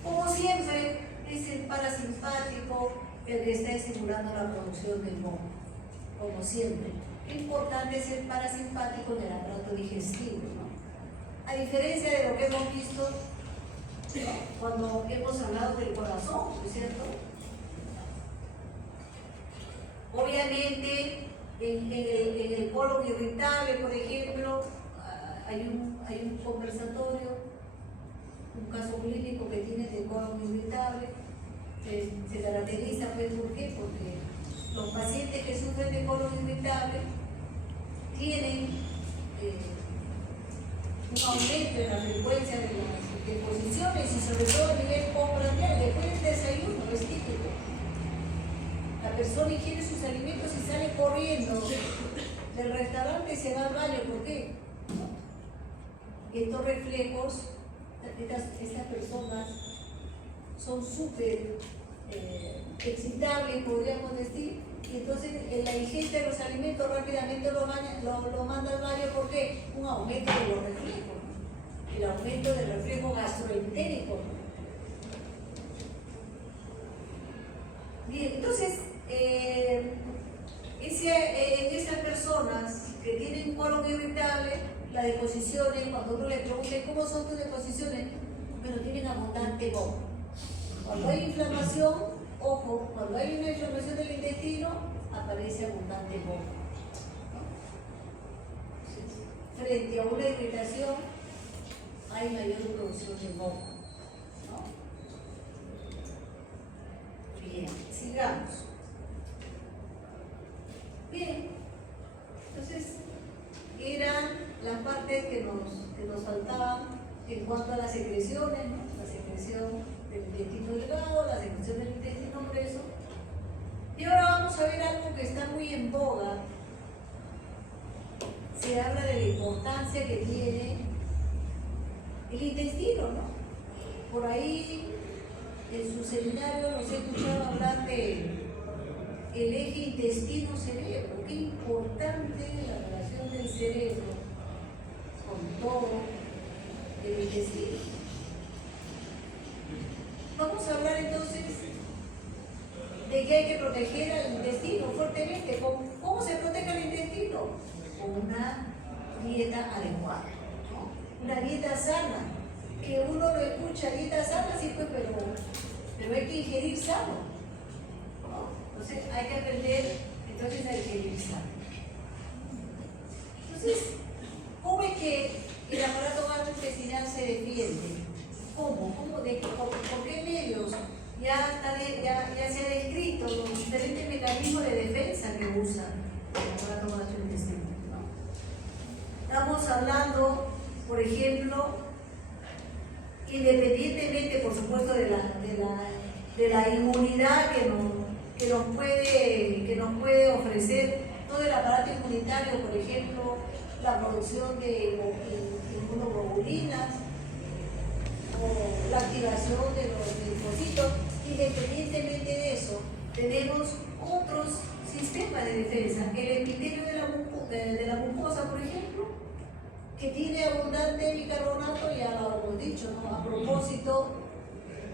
Como siempre, es el parasimpático el que está estimulando la producción del moco, como siempre. Lo importante es el parasimpático en el aparato digestivo, ¿no? A diferencia de lo que hemos visto ¿no? Cuando hemos hablado del corazón, ¿no es cierto? Obviamente, en el colon irritable, por ejemplo, hay un conversatorio, un caso clínico que tiene de colon irritable. Se caracteriza, pues, ¿por qué? Porque los pacientes que sufren de colon irritable tienen un aumento en la frecuencia de las deposiciones y sobre todo a nivel postprandial. Después del desayuno es típico. La persona ingiere sus alimentos y sale corriendo del restaurante y se va al baño. ¿Por qué? Estos reflejos, estas personas son súper excitables, podríamos decir, y entonces en la ingesta de los alimentos rápidamente lo manda al baño. ¿Por qué? Un aumento de los reflejos, ¿no? El aumento del reflejo gastroentérico, ¿no? Bien, entonces, esas personas que tienen colon irritable, las deposiciones, cuando uno le pregunta ¿cómo son tus deposiciones? Bueno, tienen abundante moco. Cuando hay inflamación, ojo, cuando hay una inflamación del intestino, aparece abundante moco, ¿no? Frente a una irritación, hay mayor producción de moco, ¿no? Bien, sigamos. Bien, entonces eran las partes que nos faltaban en cuanto a las secreciones, ¿no? La secreción del intestino delgado, la secreción del intestino grueso. Y ahora vamos a ver algo que está muy en boga. Se habla de la importancia que tiene el intestino, ¿no? Por ahí en su seminario nos he escuchado hablar de el eje intestino-cerebro. Qué importante la relación del cerebro con todo el intestino. Vamos a hablar entonces de que hay que proteger al intestino fuertemente. ¿Cómo se protege al intestino? Con una dieta adecuada, ¿no? Una dieta sana. Que uno lo escucha, dieta sana, sí, pues, pero hay que ingerir sano, ¿no? Entonces hay que aprender entonces a ingerir sano. Entonces, ¿cómo es que el aparato gastrointestinal se defiende? ¿Cómo? ¿Por qué medios? Ya se ha descrito los diferentes mecanismos de defensa que usa el aparato gastrointestinal, ¿no? Estamos hablando, por ejemplo, independientemente, por supuesto, de la inmunidad que nos puede ofrecer todo el aparato inmunitario, por ejemplo, la producción de inmunoglobulinas o la activación de los linfocitos. Independientemente de eso, tenemos otros sistemas de defensa. El epitelio de la mucosa, por ejemplo, que tiene abundante bicarbonato, ya lo hemos dicho, ¿no? A propósito,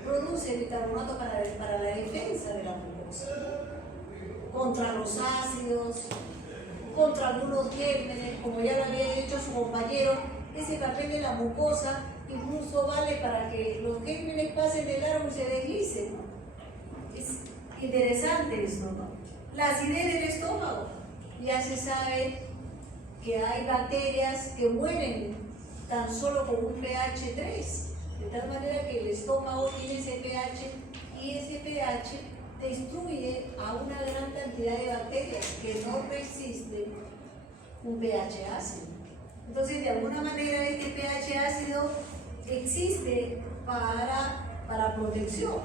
produce bicarbonato para la defensa de la mucosa, contra los ácidos, contra algunos gérmenes, como ya lo había dicho su compañero. Ese papel de la mucosa incluso vale para que los gérmenes pasen de largo y se deslicen, ¿no? Es interesante esto, ¿no? La acidez del estómago, ya se sabe que hay bacterias que mueren tan solo con un pH 3, de tal manera que el estómago tiene ese pH y ese pH destruye a una gran cantidad de bacterias que no resisten un pH ácido. Entonces, de alguna manera, este pH ácido existe para protección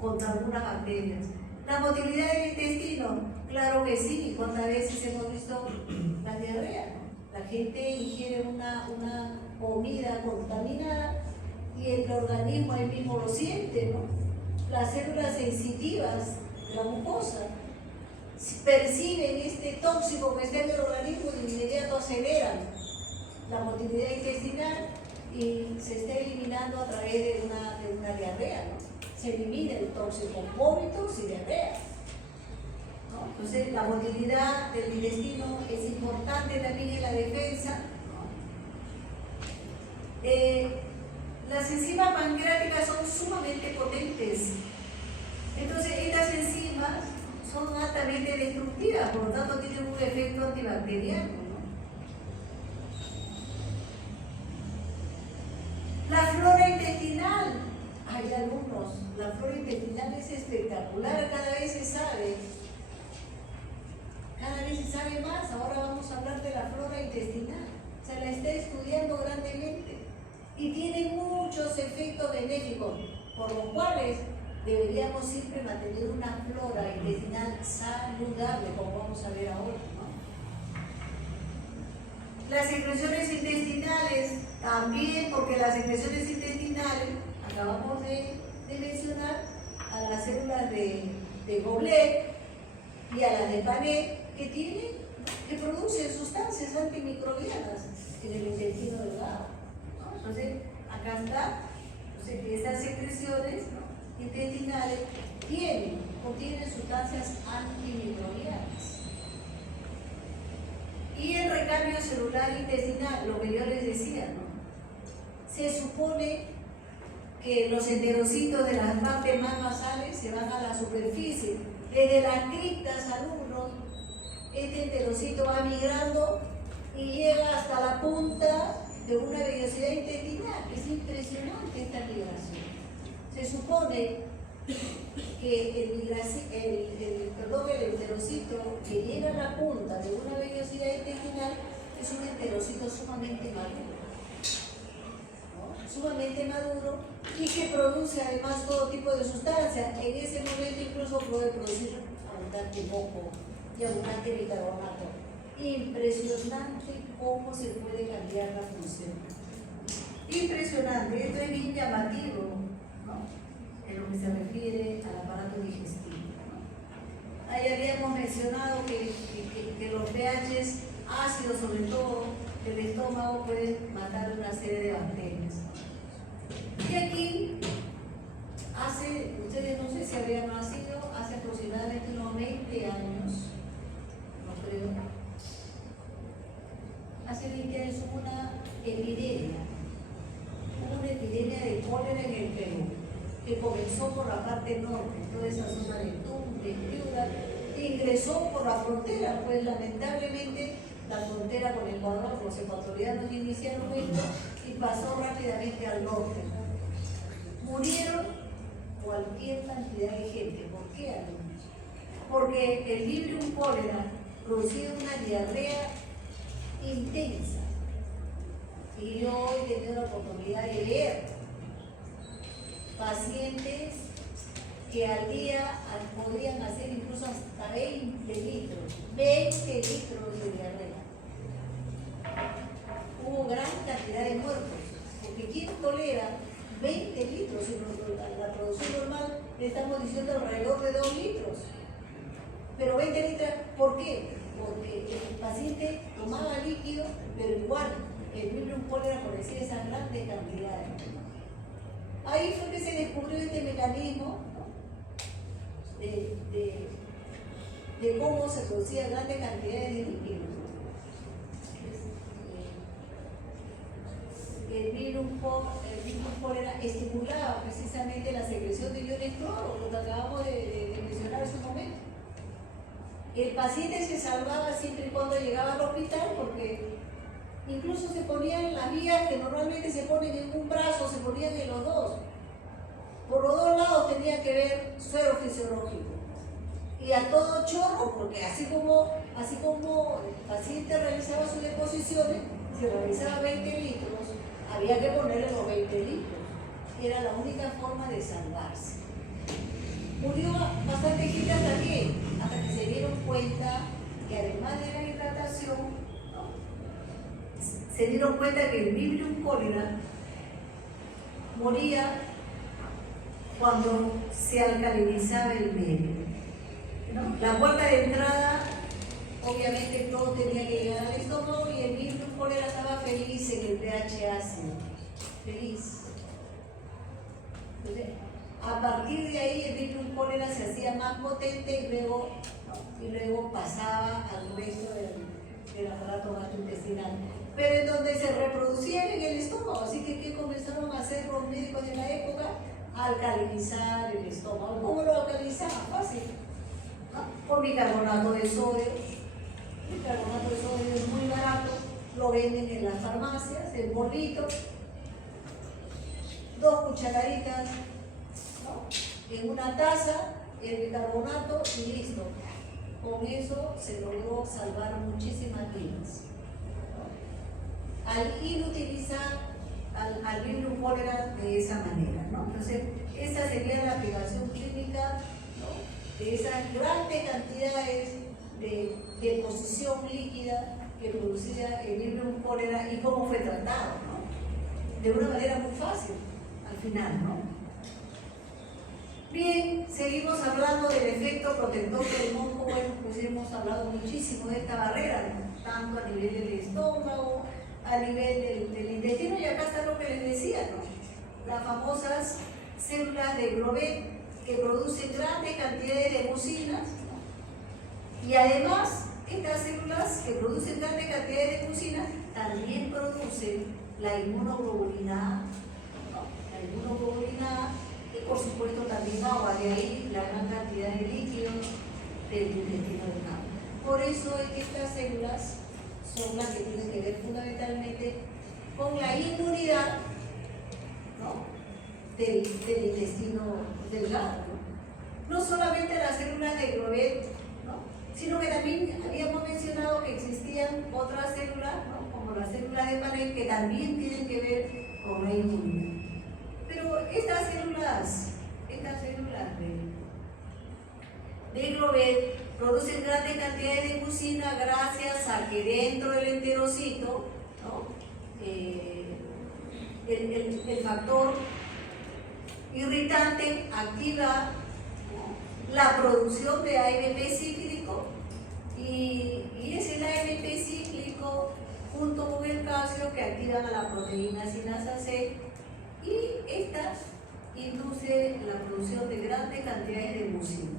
contra algunas bacterias. La motilidad del intestino, claro que sí. ¿Cuántas veces hemos visto la diarrea, ¿no? La gente ingiere una comida contaminada y el organismo ahí mismo lo siente, ¿no? Las células sensitivas de la mucosa perciben este tóxico que está en el organismo y de inmediato aceleran la motilidad intestinal y se está eliminando a través de una diarrea, ¿no? Se elimina el tóxico, vómitos y diarrea, ¿no? Entonces, la motilidad del intestino es importante también en la defensa, ¿no? Las enzimas pancreáticas son sumamente potentes. Entonces, estas enzimas son altamente destructivas, por lo tanto tienen un efecto antibacteriano, ¿no? La flora intestinal. Hay alumnos, la flora intestinal es espectacular, cada vez se sabe. Cada vez se sabe más. Ahora vamos a hablar de la flora intestinal. Se la está estudiando grandemente y tiene muchos efectos benéficos, por los cuales deberíamos siempre mantener una flora intestinal saludable, como vamos a ver ahora, ¿no? Las secreciones intestinales también, porque las secreciones intestinales, acabamos de mencionar a las células de Goblet y a las de Panet, que producen sustancias antimicrobianas en el intestino delgado, ¿no? Entonces, acá está, entonces, estas secreciones, ¿no?, intestinales contienen sustancias antimicrobianas. Y el recambio celular intestinal, lo que yo les decía, ¿no? Se supone que los enterocitos de las partes más basales se van a la superficie. Desde las criptas, alumnos, este enterocito va migrando y llega hasta la punta de una vellosidad intestinal. Es impresionante esta migración. Se supone que el enterocito que llega a la punta de una vellosidad intestinal es un enterocito sumamente maduro, ¿no? Sumamente maduro, y que produce además todo tipo de sustancias. En ese momento incluso puede producir abundante moco y abundante bicarbonato. Impresionante cómo se puede cambiar la función. Impresionante, esto es bien llamativo, ¿no?, en lo que se refiere al aparato digestivo, ¿no? Ahí habíamos mencionado que los pHs ácidos, sobre todo del estómago, pueden matar una serie de bacterias. Y aquí, ustedes no sé si habían nacido, hace aproximadamente unos 20 años, no creo, hace 20 años hubo una epidemia de cólera en el Perú, que comenzó por la parte norte, toda esa zona de Tumbes, Piura, ingresó por la frontera, pues lamentablemente la frontera con Ecuador, los ecuatorianos iniciaron esto y pasó rápidamente al norte. Murieron cualquier cantidad de gente. ¿Por qué, alumnos? Porque el Vibrio cólera producía una diarrea intensa. Y yo hoy he tenido la oportunidad de ver pacientes que al día podrían hacer incluso hasta 20 litros de diarrea. Hubo gran cantidad de muertos, porque ¿quién tolera 20 litros? Si la producción normal le estamos diciendo alrededor de 2 litros. Pero 20 litros, ¿por qué? Porque el paciente tomaba líquido, pero igual el Vibrio cólera producía esas grandes cantidades. Ahí fue que se descubrió este mecanismo, ¿no?, de cómo se producían grandes cantidades de líquidos. El Vibrio cólera estimulaba precisamente la secreción de iones cloro, lo que acabamos de mencionar hace un momento. El paciente se salvaba siempre y cuando llegaba al hospital, porque incluso se ponían las vías que normalmente se ponen en un brazo, se ponían en los dos. Por los dos lados tenía que ver suero fisiológico. Y a todo chorro, porque así como el paciente realizaba sus deposiciones, si realizaba 20 litros, había que ponerle los 20 litros. Era la única forma de salvarse. Murió bastante gente hasta que se dieron cuenta que además de la hidratación, ¿no?, se dieron cuenta que el Vibrio cólera moría cuando se alcalinizaba el medio, ¿no? La puerta de entrada, obviamente todo tenía que llegar al estómago, y el Vibrio cólera estaba feliz en el pH ácido, feliz. Entonces, a partir de ahí el Vibrio cólera se hacía más potente y luego pasaba al resto de del aparato gastrointestinal, pero en donde se reproducían en el estómago. Así que, ¿qué comenzaron a hacer los médicos de la época? Alcalinizar el estómago. ¿Cómo lo alcalinizaban? Fácil, ¿no? Con bicarbonato de sodio. El bicarbonato de sodio es muy barato, lo venden en las farmacias, en polvito. 2 cucharaditas, ¿no? En una taza, el bicarbonato y listo. Con eso se logró salvar muchísimas vidas. Al inutilizar al Vibrio cólera de esa manera, ¿no? Entonces, esa sería la aplicación clínica, ¿no? De esas grandes cantidades de deposición líquida que producía el Vibrio cólera y cómo fue tratado, ¿no? De una manera muy fácil, al final, ¿no? Bien, seguimos hablando del efecto protector del moco. Bueno, pues hemos hablado muchísimo de esta barrera, ¿no? Tanto a nivel del estómago, a nivel del intestino, y acá está lo que les decía, ¿no? Las famosas células de Glovet que producen grandes cantidades de mucinas, ¿no? Y además, estas células que producen grandes cantidades de mucinas también producen la inmunoglobulina A, ¿no? La inmunoglobulina A, y por supuesto también agua, de ahí la gran cantidad de líquidos del intestino delgado. Por eso es que estas células son las que tienen que ver fundamentalmente con la inmunidad, ¿no? del intestino delgado, ¿no? No solamente las células de Glovet, ¿no? Sino que también habíamos mencionado que existían otras células, ¿no? Como las células de Panel, que también tienen que ver con la inmunidad. Pero estas células de Glovet producen grandes cantidades de mucina gracias a que dentro del enterocito, ¿no? El factor irritante activa, ¿no? La producción de AMP cíclico, y es el AMP cíclico junto con el calcio que activan a la proteína sinasa C, y esta induce la producción de grandes cantidades de mucina.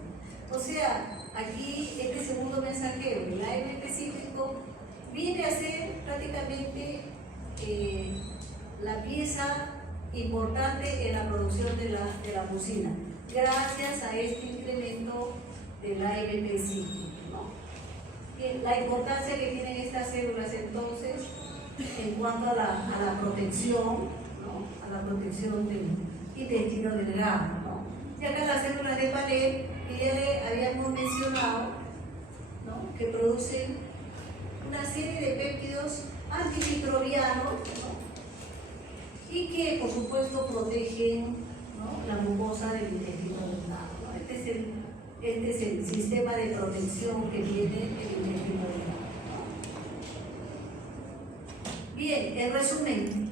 O sea, aquí este segundo mensajero, el AMP cíclico, viene a ser prácticamente la pieza importante en la producción de la mucina, gracias a este incremento del AMP cíclico, ¿no? La importancia que tienen estas células entonces en cuanto a la protección, ¿no? A la protección del intestino delgado, ¿no? Y acá las células de Panel, que ya le habíamos mencionado, ¿no? Que producen una serie de péptidos antimicrobianos, ¿no? Y que por supuesto protegen, ¿no? La mucosa del intestino delgado, ¿no? Este es el sistema de protección que tiene el intestino delgado, ¿no? Bien, en resumen,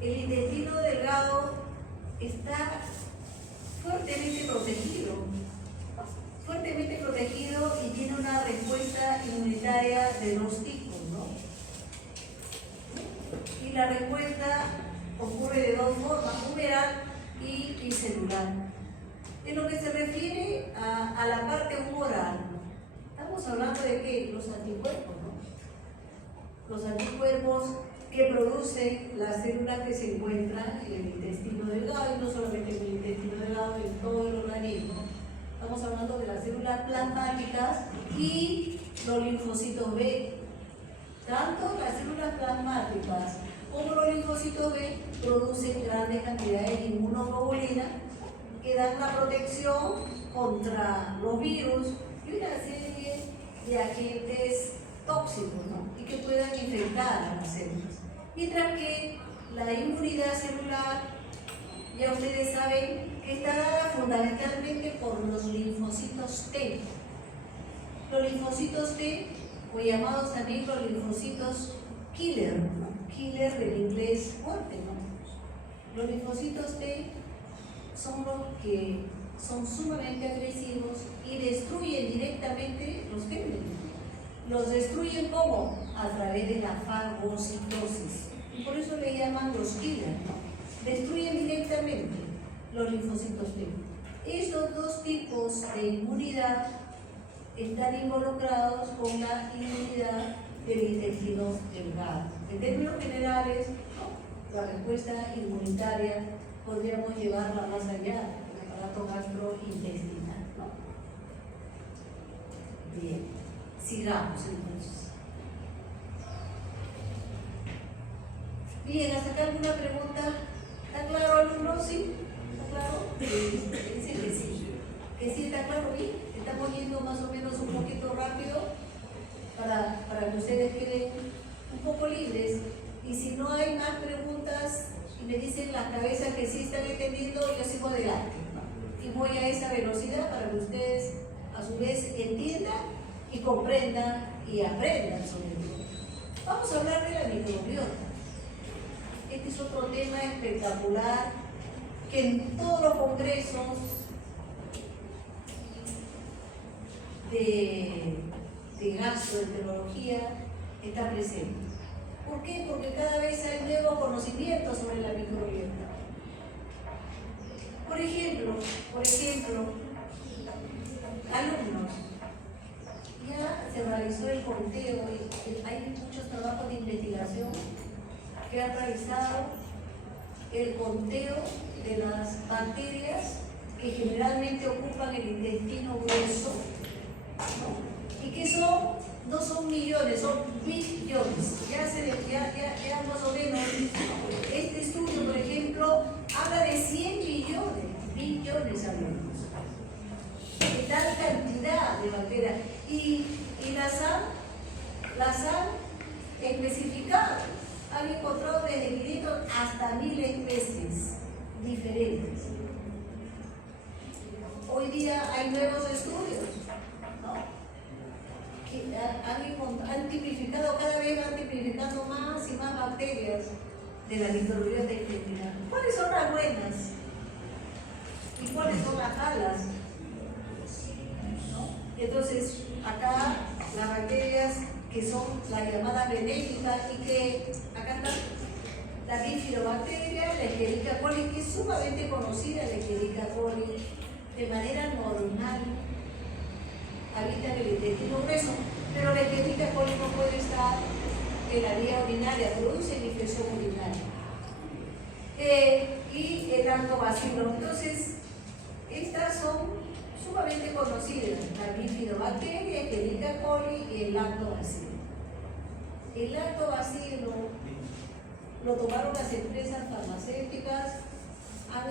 el intestino delgado está fuertemente protegido y tiene una respuesta inmunitaria de 2 tipos, ¿no? Y la respuesta ocurre de 2 formas, humoral y bicelular. En lo que se refiere a la parte humoral, estamos hablando de que los anticuerpos, ¿no? Los anticuerpos que producen las células que se encuentran en el intestino delgado, y no solamente en el intestino delgado, en todo el organismo. Estamos hablando de las células plasmáticas y los linfocitos B. Tanto las células plasmáticas como los linfocitos B producen grandes cantidades de inmunoglobulina que dan la protección contra los virus y una serie de agentes tóxicos, ¿no? Y que puedan infectar a las células. Mientras que la inmunidad celular, ya ustedes saben que está dada fundamentalmente por los linfocitos T. Los linfocitos T, o llamados también los linfocitos killer, ¿no? Killer del inglés muerte, ¿no? Los linfocitos T son los que son sumamente agresivos y destruyen directamente los gérmenes. Los destruyen ¿cómo? A través de la fagocitosis. Y por eso le llaman los killers, ¿no? Destruyen directamente los linfocitos T. Estos dos tipos de inmunidad están involucrados con la inmunidad del intestino delgado. En términos generales, la respuesta inmunitaria podríamos llevarla más allá del aparato gastrointestinal, ¿no? Bien, sigamos entonces. Bien, ¿hasta acá alguna pregunta? ¿Está claro, alumnos? ¿Sí? ¿Está claro? Dice que sí. ¿Que sí está claro? Bien, estamos yendo más o menos un poquito rápido para que ustedes queden un poco libres. Y si no hay más preguntas y me dicen la cabeza que sí están entendiendo, yo sigo adelante, ¿no? Y voy a esa velocidad para que ustedes a su vez entiendan y comprendan y aprendan sobre todo. Vamos a hablar de la microbiota. Este es otro tema espectacular que en todos los congresos de gastroenterología está presente. ¿Por qué? Porque cada vez hay nuevos conocimientos sobre la microbiota. Por ejemplo, alumnos, ya se realizó el conteo y hay muchos trabajos de investigación que han realizado el conteo de las bacterias que generalmente ocupan el intestino grueso, ¿no? Y que no son millones, son billones. Ya más o menos, este estudio, por ejemplo, habla de 100 billones alumnos. De tal cantidad de bacterias. Y las han especificado. Han encontrado desde 500 hasta 1000 especies diferentes. Hoy día hay nuevos estudios, ¿no? Que han tipificado, cada vez van tipificando más y más bacterias de la microbiota intestinal. ¿Cuáles son las buenas? ¿Y cuáles son las malas? ¿No? Entonces, acá las bacterias que son las llamadas benéficas y que acá está la bifidobacteria, la Escherichia coli, que es sumamente conocida, la Escherichia coli, de manera normal habita en el intestino grueso, pero la Escherichia coli no puede estar en la vía urinaria, produce infección urinaria. Y el lactobacilo. Entonces, estas son sumamente conocidas, la bifidobacteria, Escherichia coli y el lactobacilo. El lactobacilo lo tomaron las empresas farmacéuticas, han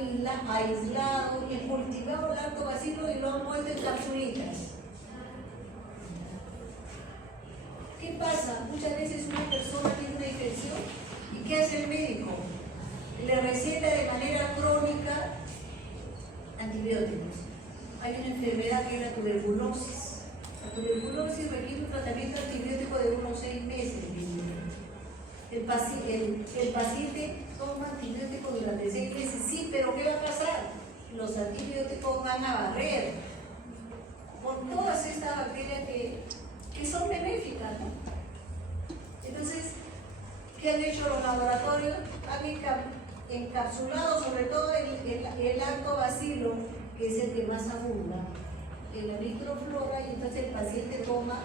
aislado y cultivado el lactobacilo y lo han puesto en capsulitas. ¿Qué pasa? Muchas veces una persona tiene una infección y ¿qué hace el médico? Le receta de manera crónica antibióticos. Hay una enfermedad que es la tuberculosis. La tuberculosis requiere un tratamiento antibiótico de unos 6 meses. El paciente toma antibióticos durante 6 meses, sí, pero ¿qué va a pasar? Los antibióticos van a barrer por todas estas bacterias que son benéficas, ¿no? Entonces, ¿qué han hecho los laboratorios? Han encapsulado sobre todo el lactobacilo, que es el que más abunda en la microflora, y entonces el paciente toma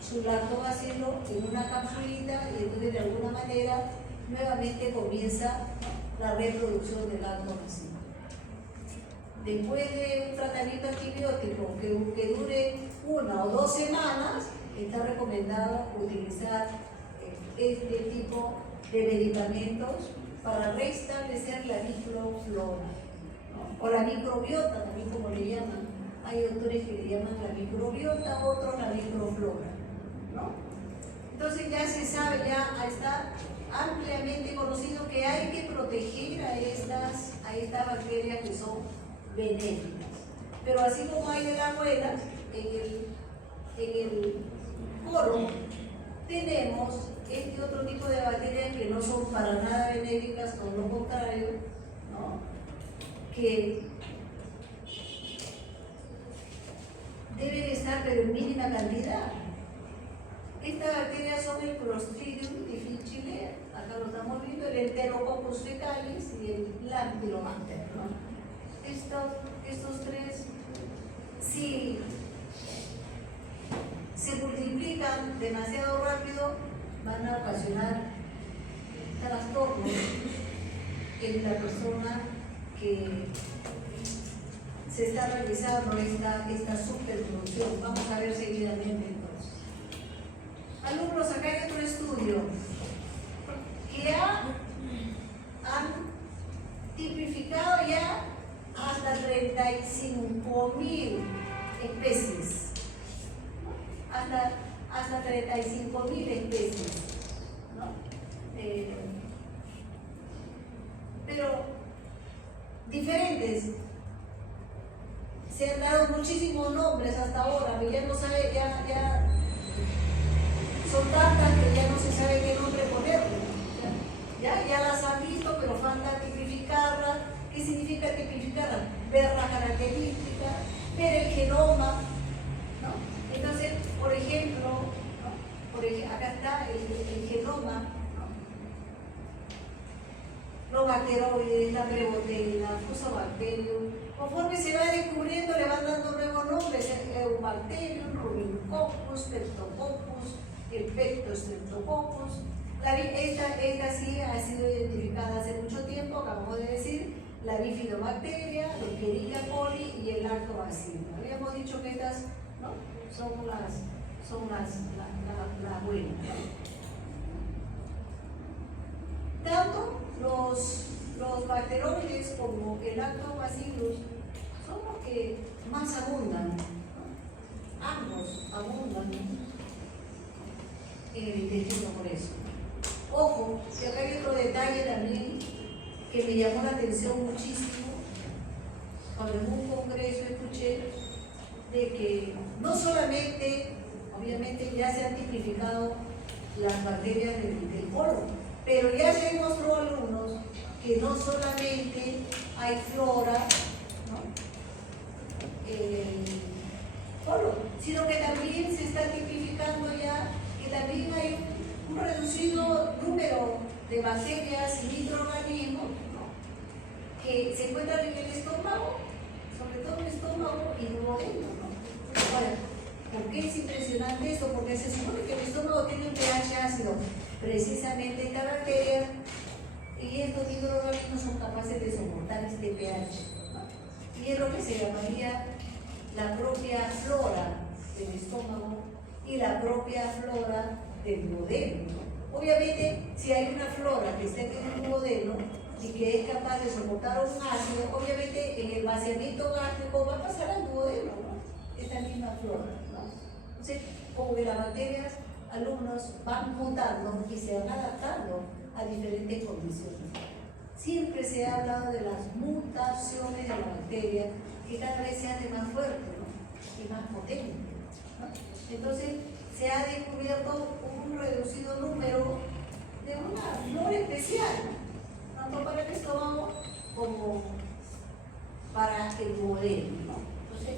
su lactobacilo en una capsulita y entonces de alguna manera nuevamente comienza la reproducción del lactobacilo. Después de un tratamiento antibiótico que dure 1 o 2 semanas, está recomendado utilizar este tipo de medicamentos para restablecer la microflora, ¿no? O la microbiota, también como le llaman. Hay autores que le llaman la microbiota, otros la microflora, ¿no? Entonces ya se sabe, ya está ampliamente conocido que hay que proteger a estas bacterias que son benéficas. Pero así como hay de las buenas, en el colon tenemos este otro tipo de bacterias que no son para nada benéficas, con lo contrario, ¿no? Que deben estar pero en mínima cantidad. Estas bacterias son el Clostridium difficile, acá lo estamos viendo, el Enterococcus fecalis y el Lambylobacter, ¿no? estos tres, si se multiplican demasiado rápido, van a ocasionar trastornos en la persona que se está realizando esta superproducción. Vamos a ver seguidamente entonces. Alumnos, acá hay otro estudio que han tipificado ya hasta 35.000 especies. Hasta 35.000 especies, ¿no? Pero diferentes. Se han dado muchísimos nombres hasta ahora, pero ya no sabe, ya son tantas que ya no se sabe qué nombre ponerle. Ya las han visto, pero falta tipificarlas. ¿Qué significa tipificarlas? Ver la característica, ver el genoma, ¿no? Entonces, por ejemplo, ¿no? Acá está el genoma, ¿no? Los bacteroides, la prebotella, fusobacterium. Conforme se va descubriendo, le van dando nuevos nombres: Eubacterium, Rubicoccus, Streptococcus, el Pectostreptococcus. Esta sí ha sido identificada hace mucho tiempo, acabamos de decir, la bifidobacteria, la Escherichia coli y el lactobacillus. Habíamos dicho que estas, ¿no?, son las buenas. Tanto los bacteroides como el lactobacillus son los que más abundan, ¿no? Ambos abundan en el intestino, por eso. Ojo, que acá hay otro detalle también que me llamó la atención muchísimo cuando en un congreso escuché de que no solamente, obviamente ya se han tipificado las bacterias del colon, pero ya se demostró a alumnos que no solamente hay flora, ¿no?, colon, sino que también se está tipificando ya que también hay un reducido número de bacterias y microorganismos, ¿no?, que se encuentran en el estómago, sobre todo el estómago y duodeno, ¿no? Ahora, ¿por qué es impresionante esto? Porque se supone que el estómago tiene un pH ácido, precisamente esta bacteria y estos microorganismos son capaces de soportar este pH, ¿no? Y es lo que se llamaría la propia flora del estómago y la propia flora del duodeno, ¿no? Obviamente, si hay una flora que esté en el duodeno y que es capaz de soportar un ácido, obviamente en el vaciamiento gástrico va a pasar al duodeno, ¿no?, esta misma flora, ¿no? Entonces, como que las bacterias, alumnos, van mutando y se van adaptando a diferentes condiciones. Siempre se ha hablado de las mutaciones de la bacteria, que cada vez se hace más fuerte, ¿no?, y más potente, ¿no? Entonces, se ha descubierto un reducido número de una flora especial, tanto para el estómago como para el duodeno, ¿no? Entonces,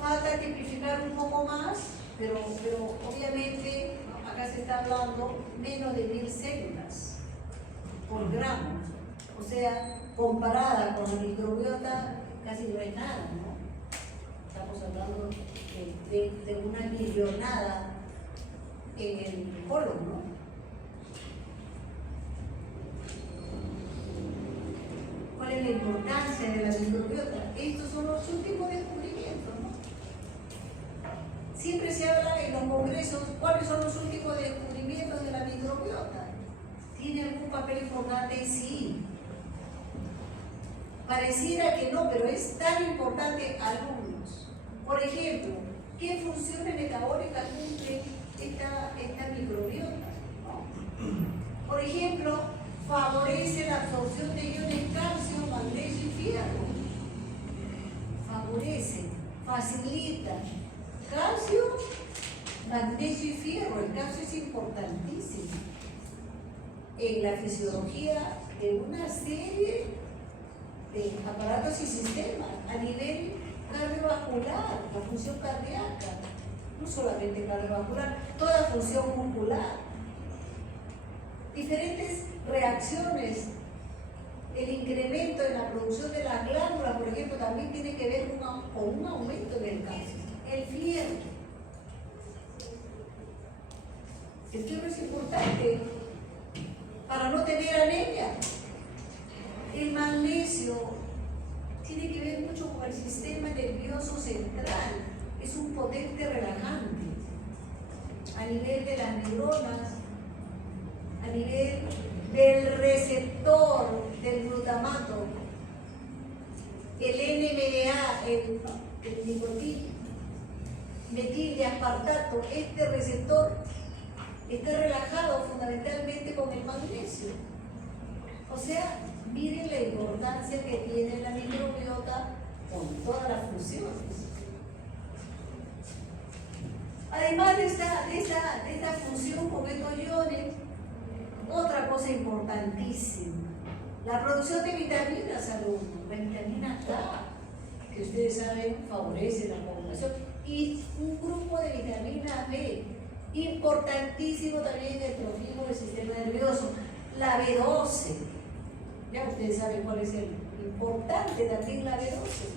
falta tipificar un poco más, pero obviamente, ¿no?, acá se está hablando menos de 1000 células por gramo, o sea, comparada con la microbiota casi no es nada, ¿no? Estamos hablando de una millonada en el colon, ¿no? ¿Cuál es la importancia de la microbiota? Estos son los últimos descubrimientos, ¿no? Siempre se habla en los congresos cuáles son los últimos descubrimientos de la microbiota. ¿Tiene algún papel importante? Sí. Pareciera que no, pero es tan importante, alumnos. Por ejemplo, ¿qué funciones metabólicas cumple esta microbiota? ¿No? Por ejemplo, favorece la absorción de iones calcio, magnesio y fierro. Favorece, facilita. Calcio, magnesio y fierro. El calcio es importantísimo en la fisiología de una serie de aparatos y sistemas a nivel cardiovascular, la función cardíaca, no solamente cardiovascular, toda función muscular, diferentes reacciones El incremento en la producción de las glándulas, por ejemplo, también tiene que ver con un aumento en el calcio. El fierro. El fierro es importante para no tener anemia. El magnesio tiene que ver mucho con el sistema nervioso central. Es un potente relajante a nivel de las neuronas, a nivel del receptor del glutamato, el NMDA, el metil-aspartato. Este receptor está relajado fundamentalmente con el magnesio. O sea, miren la importancia que tiene la microbiota con todas las funciones. Además de esta función con estos iones, otra cosa importantísima, la producción de vitaminas, alumnos. La vitamina K, que ustedes saben favorece la coagulación, y un grupo de vitamina B, importantísimo también en el trofismo del sistema nervioso. La B12, ya ustedes saben cuál es el importante también la B12.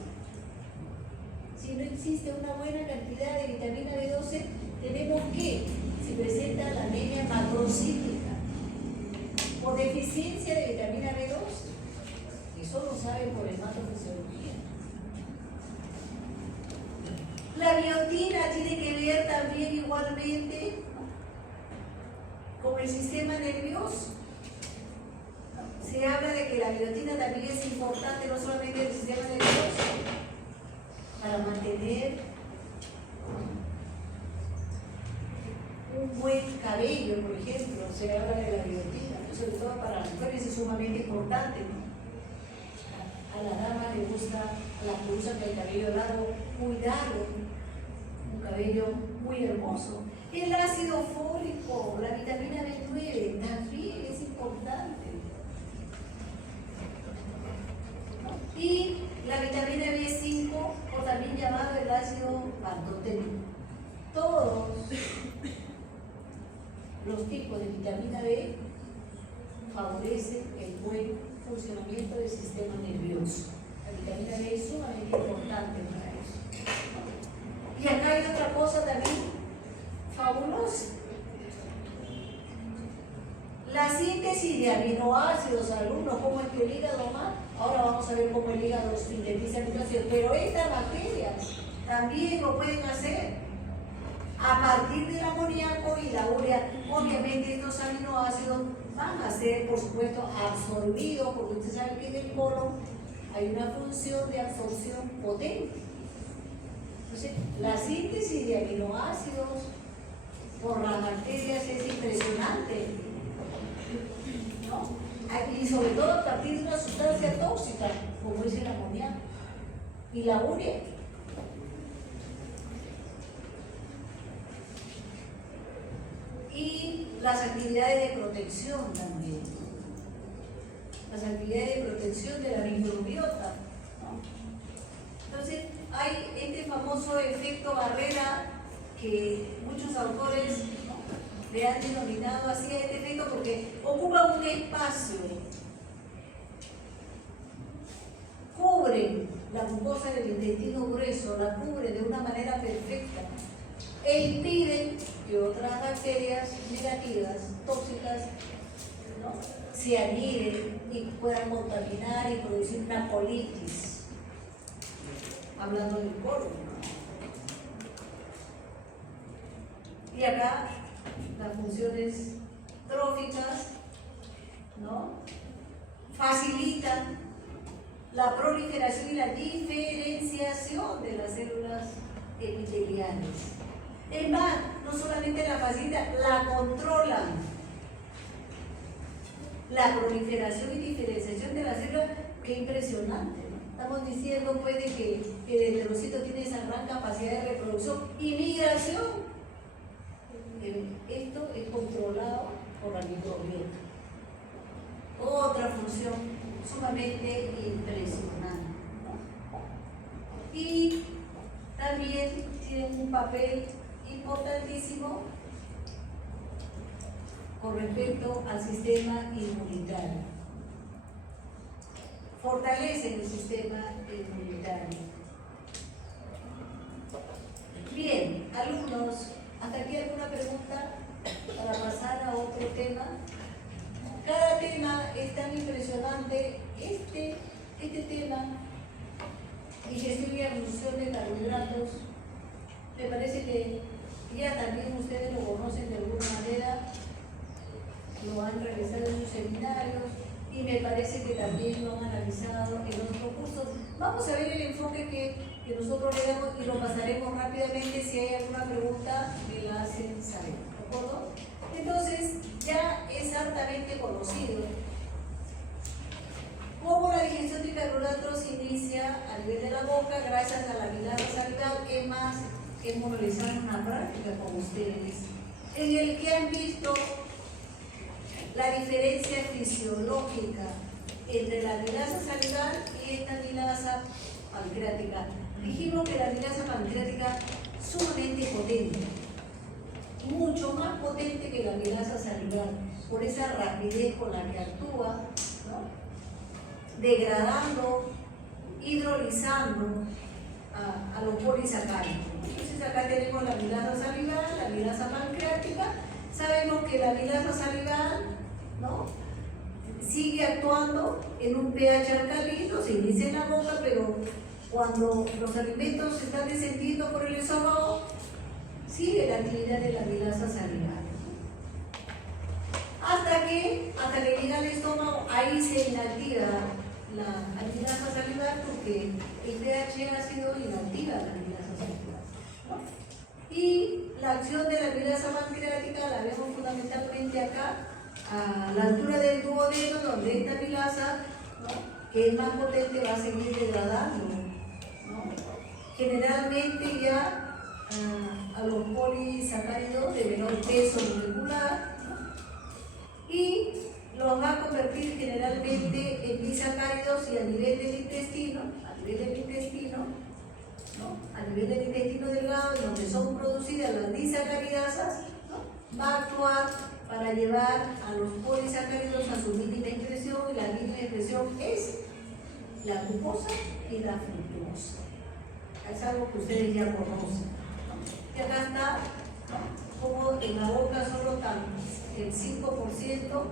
Si no existe una buena cantidad de vitamina B12, tenemos que, si presenta la anemia macrocíclica o deficiencia de vitamina B12, eso lo saben por hematofisiología. La biotina tiene que ver también igualmente con el sistema nervioso. Se habla de que la biotina también es importante no solamente en el sistema nervioso, para mantener un buen cabello, por ejemplo, se habla de la biotina, sobre todo para las mujeres es sumamente importante, ¿no? A la dama le gusta, a las que usan el cabello largo, cuidarlo, un cabello muy hermoso. El ácido fólico, la vitamina B9 también es importante. Y la vitamina B5, o también llamado el ácido pantoténico. Todos los tipos de vitamina B favorecen el buen funcionamiento del sistema nervioso. La vitamina B es sumamente importante para eso. Y acá hay otra cosa también fabulosa. La síntesis de aminoácidos, alumnos, cómo es que el hígado mata. Ahora vamos a ver cómo el hígado sintetiza aminoácidos, pero estas bacterias también lo pueden hacer a partir del amoníaco y la urea. Obviamente estos aminoácidos van a ser, por supuesto, absorbidos, porque ustedes saben que en el colon hay una función de absorción potente. Entonces, la síntesis de aminoácidos por las bacterias es impresionante, ¿no? Y sobre todo a partir de una sustancia tóxica, como es el amoníaco y la urea. Y las actividades de protección también. Las actividades de protección de la microbiota, ¿no? Entonces, hay este famoso efecto barrera que muchos autores, ¿no?, le han denominado así a este efecto porque ocupa un espacio, cubren la mucosa del intestino grueso, la cubren de una manera perfecta e impiden que otras bacterias negativas, tóxicas, ¿no?, se aniden y puedan contaminar y producir una colitis, hablando del colon, ¿no? Y acá las funciones tróficas, ¿no?, facilitan la proliferación y la diferenciación de las células epiteliales. Es más, no solamente la facilitan, la controlan. La proliferación y diferenciación de las células, qué impresionante, ¿no? Estamos diciendo pues de que el enterocito tiene esa gran capacidad de reproducción y migración. Esto es controlado por la microbiota. Otra función sumamente impresionante, ¿no? Y también tienen un papel importantísimo con respecto al sistema inmunitario. fortalecen el sistema inmunitario. Bien, alumnos, ¿hasta aquí alguna pregunta para pasar a otro tema? Cada tema es tan impresionante. Este tema, digestión y absorción de carbohidratos, me parece que ya también ustedes lo conocen de alguna manera, lo han realizado en sus seminarios y me parece que también lo han analizado en otros cursos. Vamos a ver el enfoque que nosotros le damos y lo pasaremos rápidamente. Si hay alguna pregunta, me la hacen saber, ¿de acuerdo? Entonces, ya es altamente conocido cómo la digestión de carbohidratos se inicia a nivel de la boca gracias a la amilasa salival. Es más, hemos realizado una práctica con ustedes en el que han visto la diferencia fisiológica entre la amilasa salival y esta amilasa pancreática. Dijimos que la amilasa pancreática es sumamente potente, mucho más potente que la amilasa salival, por esa rapidez con la que actúa, ¿no? Degradando, hidrolizando a los polisacáridos. Entonces acá tenemos la amilasa salival, la amilasa pancreática. Sabemos que la amilasa salival, ¿no?, sigue actuando en un pH alcalino, se inicia en la boca, pero cuando los alimentos están descendiendo por el esófago, sigue la actividad de la amilasa salival. Hasta que llega al estómago, ahí se inactiva la amilasa salival porque el pH ácido inactiva la amilasa salival, ¿no? Y la acción de la amilasa pancreática la vemos fundamentalmente acá, a la altura del duodeno, donde esta amilasa, ¿no?, que es más potente, va a seguir degradando, ¿no?, generalmente ya a los polisacáridos de menor peso molecular, ¿no?, y los va a convertir generalmente en disacáridos, y a nivel del intestino, ¿no?, a nivel del intestino delgado, donde son producidas las disacaridasas, ¿no?, va a actuar para llevar a los polisacáridos a su mínima expresión, y la mínima expresión es la glucosa y la fructosa. Es algo que ustedes ya conocen, ¿no? Y acá está, ¿no?, como en la boca solo el 5%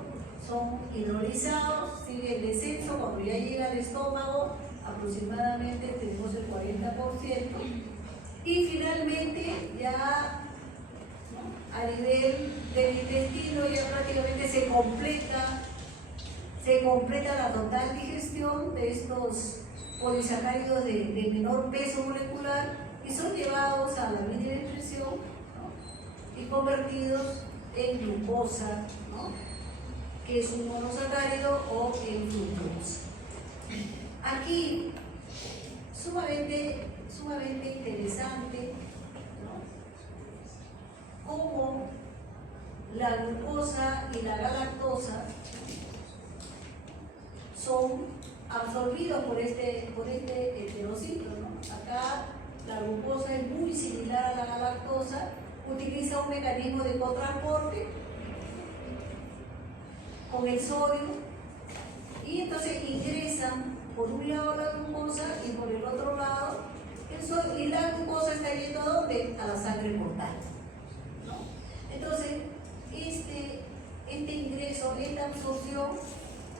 son hidrolizados, sigue el descenso. Cuando ya llega al estómago, aproximadamente tenemos el 40%, y finalmente ya, ¿no?, a nivel del intestino ya prácticamente se completa la total digestión de estos polisacáridos de menor peso molecular, y son llevados a la mínima expresión, ¿no?, y convertidos en glucosa, ¿no?, que es un monosacárido, o en fructosa. Aquí, sumamente interesante, ¿no?, cómo la glucosa y la galactosa son absorbidos por este heterociclo, ¿no? Acá la glucosa es muy similar a la galactosa, utiliza un mecanismo de cotransporte con el sodio, y entonces ingresan por un lado la glucosa y por el otro lado el sodio, y la glucosa está yendo ¿a dónde? A la sangre portal, ¿no? Entonces este ingreso, esta absorción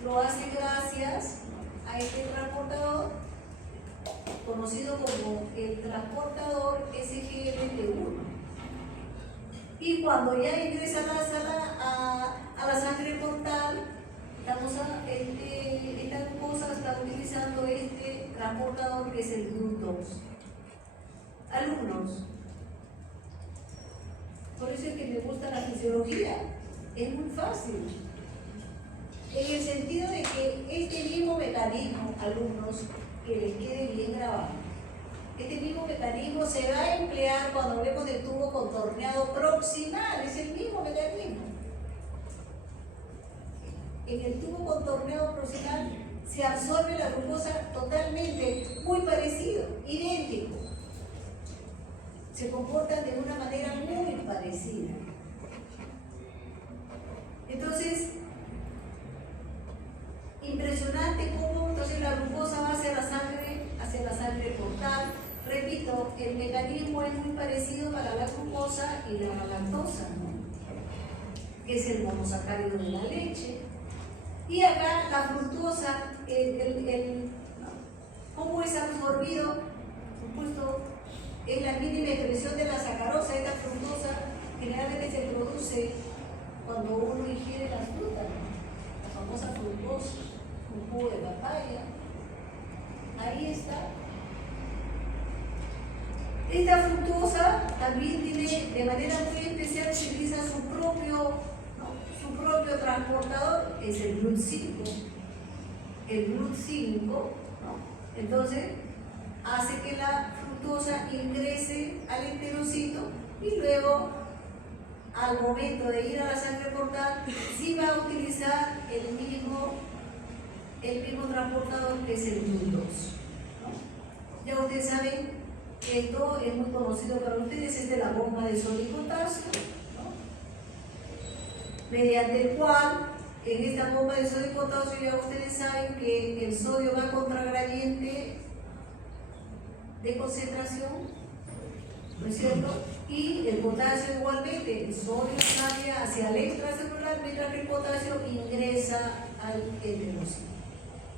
lo hace gracias a este transportador conocido como el transportador SGLT1. Y cuando ya ingresa a la sangre portal, esta glucosa está utilizando este transportador que es el GLUT2. Alumnos, por eso es que me gusta la fisiología, es muy fácil. En el sentido de que este mismo mecanismo, alumnos, que les quede bien grabado, este mismo mecanismo se va a emplear cuando hablemos del tubo contorneado proximal, es el mismo mecanismo. En el tubo contorneado proximal se absorbe la glucosa totalmente, muy parecido, idéntico. Se comportan de una manera muy parecida. Entonces, impresionante cómo entonces la el mecanismo es muy parecido para la glucosa y la lactosa, ¿no? Que es el monosacárido de la leche. Y acá la fructosa, ¿cómo es absorbido? Por supuesto, es la mínima expresión de la sacarosa. Esta fructosa generalmente se produce cuando uno ingiere las frutas, ¿no? La famosa fructosa, un jugo de papaya. Ahí está. Esta fructosa también tiene, de manera muy especial, utiliza su propio transportador, es el GLUT5. El GLUT5, ¿no? Entonces, hace que la fructosa ingrese al enterocito y luego, al momento de ir a la sangre portal, sí va a utilizar el mismo transportador que es el GLUT2, ¿no? Ya ustedes saben que esto es muy conocido para ustedes, es de la bomba de sodio y potasio, ¿no? Mediante el cual, en esta bomba de sodio y potasio, ya ustedes saben que el sodio va contra gradiente de concentración, ¿no es cierto? Y el potasio igualmente, el sodio sale hacia el extracelular, mientras que el potasio ingresa al enterocito.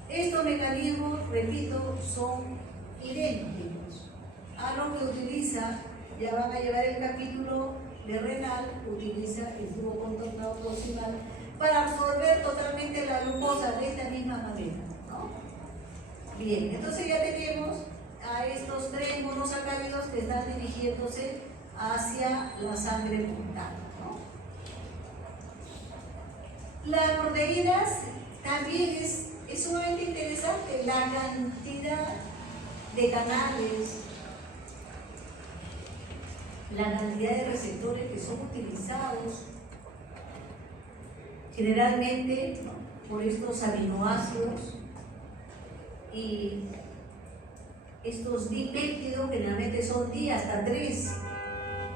Estos mecanismos, repito, son idénticos a lo que utiliza, ya van a llevar el capítulo de renal, utiliza el tubo contornado proximal para absorber totalmente la glucosa de esta misma manera, ¿no? Bien, entonces ya tenemos a estos tres monosacáridos que están dirigiéndose hacia la sangre portal, ¿no? Las proteínas también es sumamente interesante la cantidad de canales, la cantidad de receptores que son utilizados generalmente, ¿no?, por estos aminoácidos y estos dipéptidos, generalmente son hasta 3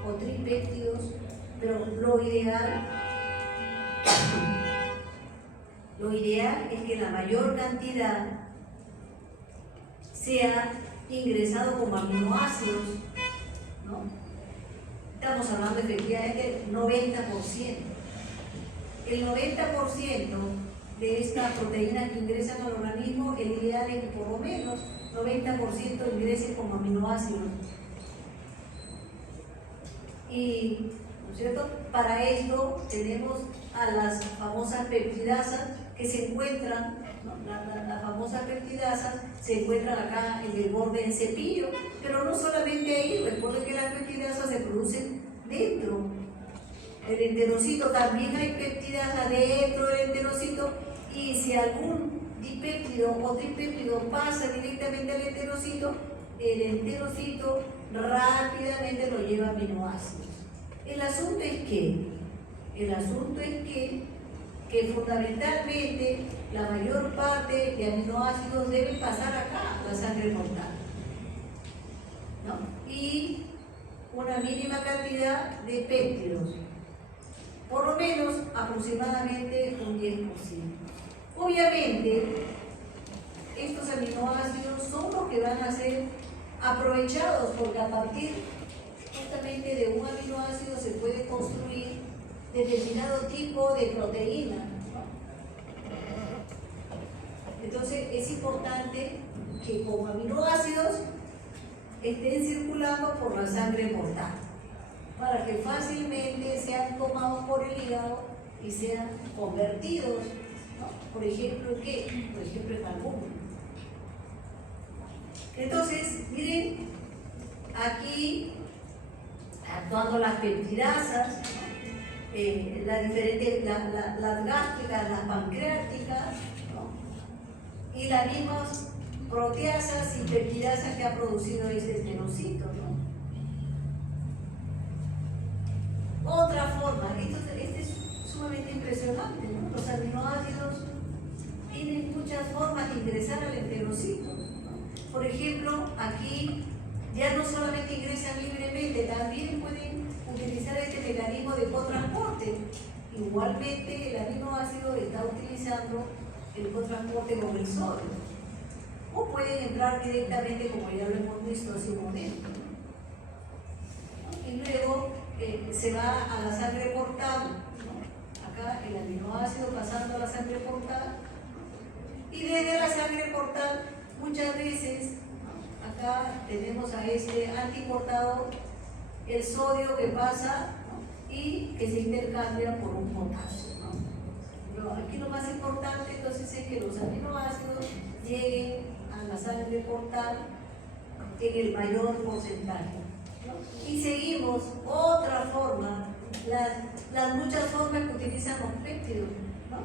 o tripéptidos, pero lo ideal es que la mayor cantidad sea ingresado como aminoácidos, ¿no? Estamos hablando efectivamente del 90%. El 90% de estas proteínas que ingresan al organismo, el ideal es que por lo menos 90% ingresen como aminoácidos. Y, ¿no es cierto?, para esto tenemos a las famosas peptidasas que se encuentran, ¿no?, las famosas peptidasas se encuentran acá en el borde del cepillo, pero no solamente ahí. Recuerden que las peptidasas se producen dentro del enterocito, también hay peptidasas dentro del enterocito, y si algún dipéptido o tripéptido pasa directamente al enterocito, el enterocito rápidamente lo lleva a aminoácidos. El asunto es que fundamentalmente la mayor parte de aminoácidos deben pasar acá, a la sangre portal, ¿no? Y una mínima cantidad de péptidos, por lo menos aproximadamente un 10%. Obviamente, estos aminoácidos son los que van a ser aprovechados, porque a partir justamente de un aminoácido se puede construir determinado tipo de proteína, ¿no? Entonces es importante que como aminoácidos estén circulando por la sangre portal, para que fácilmente sean tomados por el hígado y sean convertidos, ¿no?, por ejemplo, ¿en qué? Por ejemplo, en albúmina. Entonces, miren, aquí actuando las peptidasas, las gástricas, las pancreáticas, ¿no?, y las mismas proteasas y peptidasas que ha producido este enterocito, ¿no? Otra forma, este es sumamente impresionante, ¿no? Los aminoácidos tienen muchas formas de ingresar al enterocito, ¿no? Por ejemplo, aquí ya no solamente ingresan libremente, también pueden utilizar este mecanismo de cotransporte. Igualmente, el aminoácido está utilizando el cotransporte con el sodio. O pueden entrar directamente, como ya lo hemos visto hace un momento, ¿no? y luego se va a la sangre portal, ¿no? Acá el aminoácido pasando a la sangre portal, y desde la sangre portal muchas veces, ¿no? Acá tenemos a este antiportador, el sodio que pasa, ¿no? Y que se intercambia por un potasio, ¿no? Pero aquí lo más importante entonces es que los aminoácidos lleguen a la sangre portal en el mayor porcentaje, ¿no? Y seguimos otra forma, las muchas formas que utilizan los péptidos, ¿no?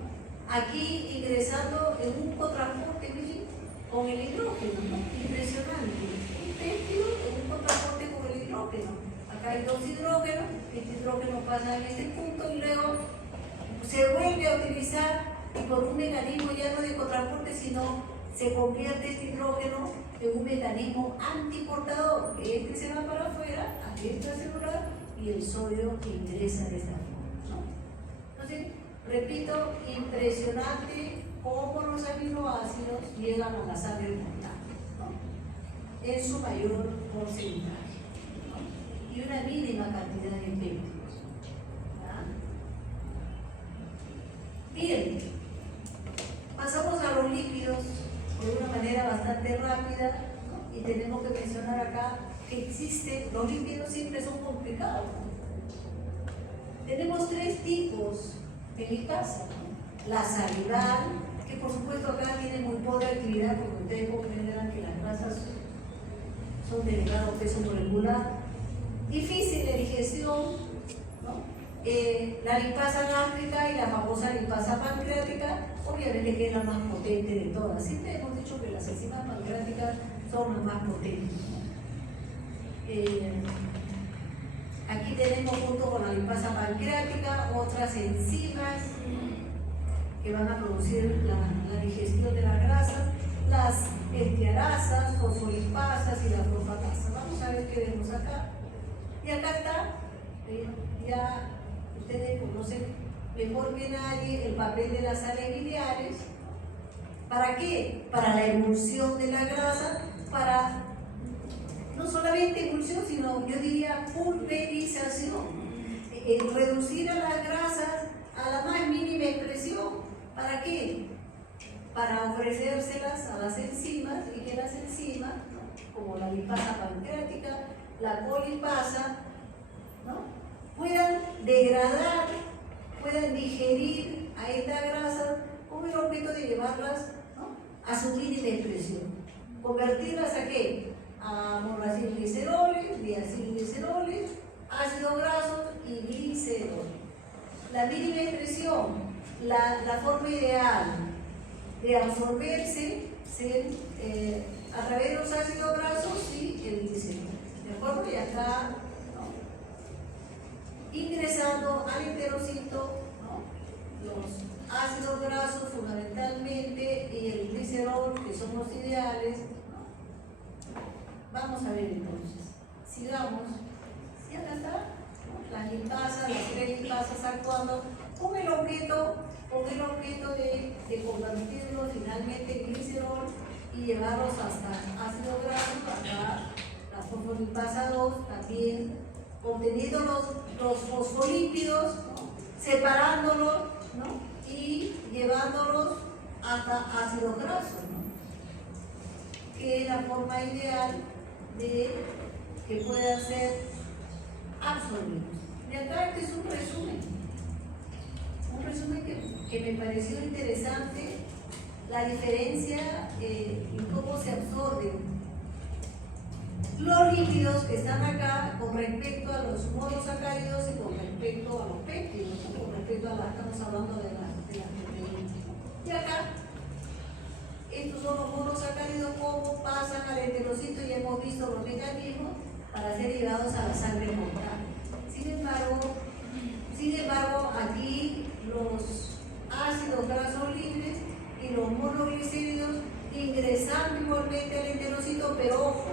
Aquí ingresando en un cotransporte, miren, con el hidrógeno, ¿no? Impresionante, un péptido en un cotransporte con el hidrógeno. Acá hay dos hidrógenos, este hidrógeno pasa en este punto y luego se vuelve a utilizar, y por un mecanismo ya no de cotransporte, sino se convierte este hidrógeno en un mecanismo antiportador. Este se va para afuera, a esta celular, y el sodio que ingresa de esta forma, ¿no? Entonces, repito, impresionante cómo los aminoácidos llegan a la sangre portal, ¿no? En su mayor porcentaje, ¿no? Y una mínima cantidad de péptidos. Bien, pasamos a los lípidos de una manera bastante rápida, ¿no? Y tenemos que mencionar acá que existen, los lípidos siempre son complicados, ¿no? Tenemos tres tipos de lipasa, ¿no? La salival, que por supuesto acá tiene muy poca actividad, porque ustedes comprenderán que las grasas son de elevado peso molecular, difícil de digestión, ¿no? La lipasa gástrica y la famosa lipasa pancreática, obviamente que es la más potente de todas. Siempre hemos dicho que las enzimas pancreáticas son las más potentes, ¿no? Aquí tenemos junto con la lipasa pancreática otras enzimas que van a producir la digestión de las grasas, las estearasas, fosfolipasas y la fosfatasa. Vamos a ver qué vemos acá. Y acá está, ya ustedes conocen mejor que nadie el papel de las sales biliares. ¿Para qué? Para la emulsión de la grasa, para no solamente emulsión, sino yo diría pulverización, reducir a las grasas a la más mínima expresión. ¿Para qué? Para ofrecérselas a las enzimas y que las enzimas, ¿no? Como la lipasa pancreática, la colipasa, ¿no? Puedan degradar, puedan digerir a estas grasas con el objeto de llevarlas, ¿no? A su mínima expresión. Convertirlas a qué? A monoacilgliceroles, diacilgliceroles, ácidos grasos y gliceroles. La mínima expresión, la forma ideal de absorberse a través de los ácidos grasos y el glicerol. ¿De acuerdo? Y acá, ¿no? Ingresando al enterocito, ¿no? Los ácidos grasos fundamentalmente y el glicerol, que son los ideales, ¿no? Vamos a ver entonces. Sigamos. ¿Sí acá está? ¿No? Las lipasas, las tres lipasas actuando con el objeto de convertirlo finalmente en glicerol y llevarlos hasta ácido graso, acá la fosfolipasa 2 también, obteniendo los fosfolípidos, ¿no? Separándolos, ¿no? Y llevándolos hasta ácidos grasos, ¿no? Que es la forma ideal de que puedan ser absorbidos. Y acá este es un resumen que me pareció interesante, la diferencia en cómo se absorben los lípidos que están acá con respecto a los monosacáridos y con respecto a los péptidos, ¿no? Con respecto a estamos hablando de las proteínas. Y acá, estos son los monosacáridos, cómo pasan al enterocito, y hemos visto los mecanismos para ser llevados a la sangre portal. Sin embargo, aquí los ácidos grasos libres y los monoglicéridos ingresando igualmente al enterocito, pero ojo,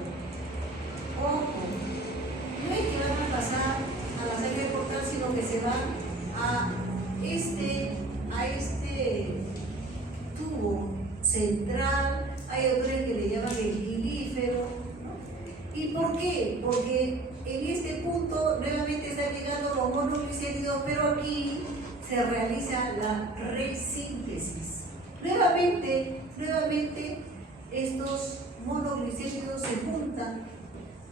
no es que van a pasar a la sangre portal, sino que se van a este tubo central, hay otros que le llaman el gilífero, ¿no? ¿Y por qué? Porque en este punto nuevamente están llegando los monoglicéridos, pero aquí se realiza la resíntesis. Nuevamente estos monoglicéridos se juntan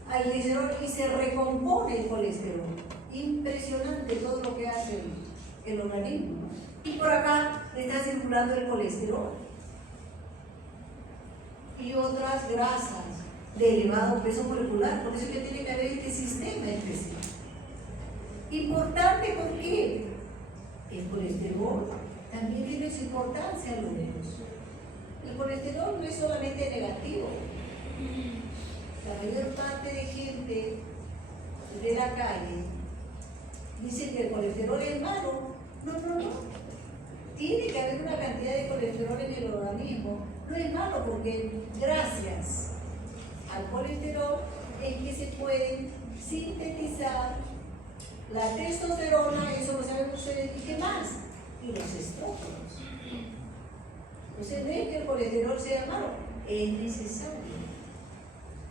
al glicerol y se recompone el colesterol. Impresionante todo lo que hace el organismo, ¿no? Y por acá está circulando el colesterol y otras grasas de elevado peso molecular. Por eso es que tiene que haber este sistema especial. Importante, ¿por qué? El colesterol también tiene su importancia, alumnos. El colesterol no es solamente negativo. La mayor parte de gente de la calle dice que el colesterol es malo. No. Tiene que haber una cantidad de colesterol en el organismo. No es malo porque gracias al colesterol es que se puede sintetizar la testosterona, eso lo saben ustedes, ¿y qué más? Y los estrógenos. Entonces no es que el colesterol sea malo, es necesario.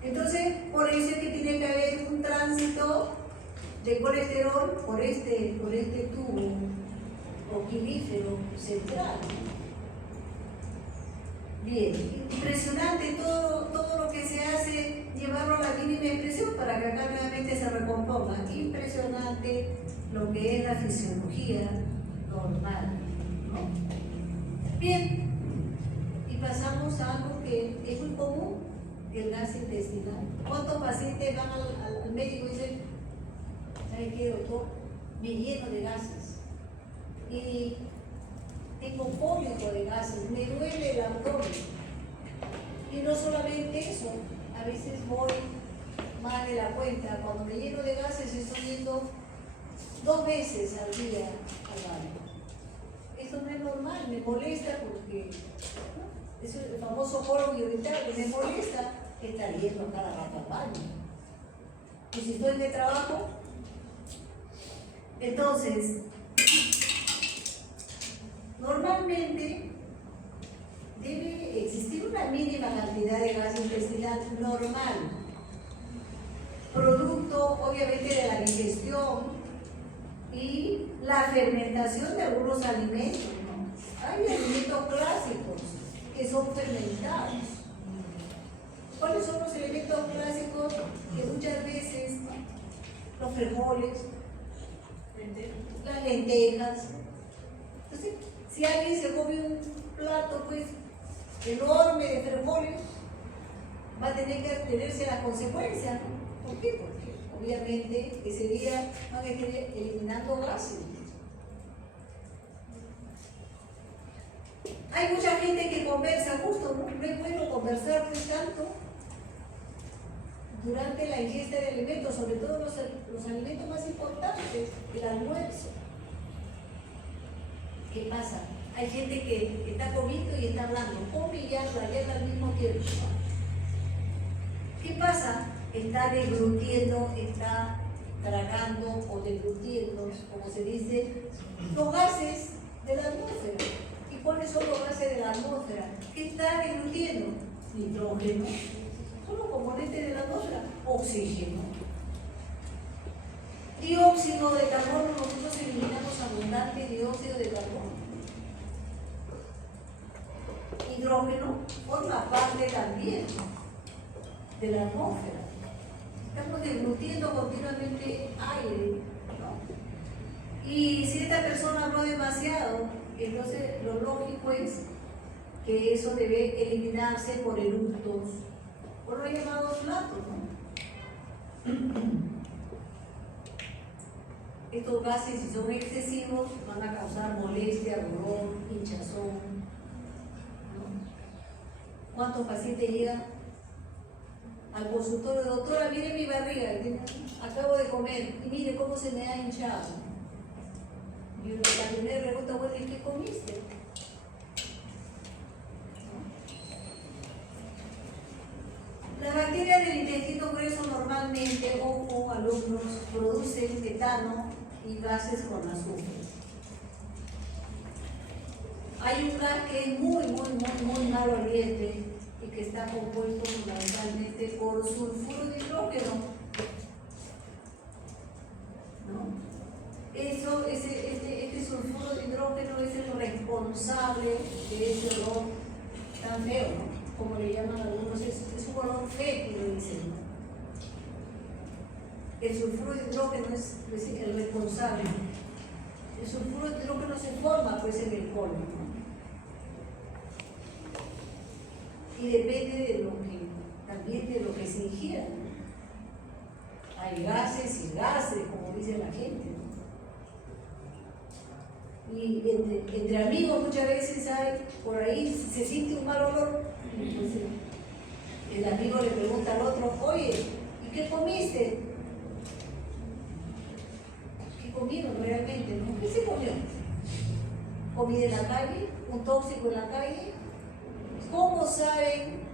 Entonces, por eso es que tiene que haber un tránsito de colesterol por este tubo oquilífero central. Bien, impresionante todo lo que se hace, llevarlo a la mínima expresión para que acá nuevamente se recomponga. Impresionante lo que es la fisiología normal, ¿no? Bien, y pasamos a algo que es muy común, el gas intestinal. ¿Cuántos pacientes van al médico y dicen, ¿sabe qué, doctor? Me lleno de gases y tengo cólico de gases, me duele el abdomen. Y no solamente eso, a veces voy más de la cuenta. Cuando me lleno de gases estoy yendo 2 veces al día al baño. Esto no es normal, me molesta porque, ¿no? Es el famoso coro prioritario, me molesta estar yendo cada rato al baño. Y si estoy de trabajo, entonces, normalmente debe existir una mínima cantidad de gas intestinal normal, producto obviamente de la digestión y la fermentación de algunos alimentos, ¿no? Hay alimentos clásicos que son fermentados. ¿Cuáles son los elementos clásicos que muchas veces, ¿no? Los frijoles, las lentejas? Entonces, si alguien se come un plato pues enorme de frijoles, va a tener que tenerse las consecuencias, ¿no? ¿Por qué? Porque obviamente ese día van a estar eliminando gases. Hay mucha gente que conversa justo, ¿no? No es bueno conversar pues tanto durante la ingesta de alimentos, sobre todo los alimentos más importantes, el almuerzo. ¿Qué pasa? Hay gente que está comiendo y está hablando, come y habla al mismo tiempo. ¿Qué pasa? Está deglutiendo, está tragando o deglutiendo, como se dice, los gases de la atmósfera. ¿Y cuáles son los gases de la atmósfera? ¿Qué está deglutiendo? Nitrógeno. Son los componentes de la atmósfera. Oxígeno. Dióxido de carbono, nosotros eliminamos abundante dióxido de carbono. Hidrógeno forma parte también de la atmósfera. Estamos deglutiendo continuamente aire, ¿no? Y si esta persona habló demasiado, entonces lo lógico es que eso debe eliminarse por eructos, por los llamados flatos, ¿no? Estos gases, si son excesivos, van a causar molestia, dolor, hinchazón, ¿no? ¿Cuántos pacientes llegan al consultorio? Doctora, mire mi barriga, acabo de comer y mire cómo se me ha hinchado. Y la primera pregunta, bueno, ¿y qué comiste? Las bacterias del intestino grueso normalmente, ojo alumnos, producen metano y gases con azufre. Hay un gas que es muy malo oliente y que está compuesto fundamentalmente por sulfuro de hidrógeno. ¿No? Este sulfuro de hidrógeno es el responsable de ese olor tan feo, ¿no? Como le llaman algunos, es un olor fétido, dicen, ¿no? El sulfuro de hidrógeno es el responsable. El sulfuro de hidrógeno se forma pues en el colon, ¿no? Y depende también de lo que se ingiera, ¿no? Hay gases y gases, como dice la gente, ¿no? Y entre amigos muchas veces por ahí se siente un mal olor. Entonces, el amigo le pregunta al otro, oye, ¿y qué comiste? ¿Qué comieron realmente? ¿No? ¿Qué se comió? ¿Comí en la calle? ¿Un tóxico en la calle? ¿Cómo saben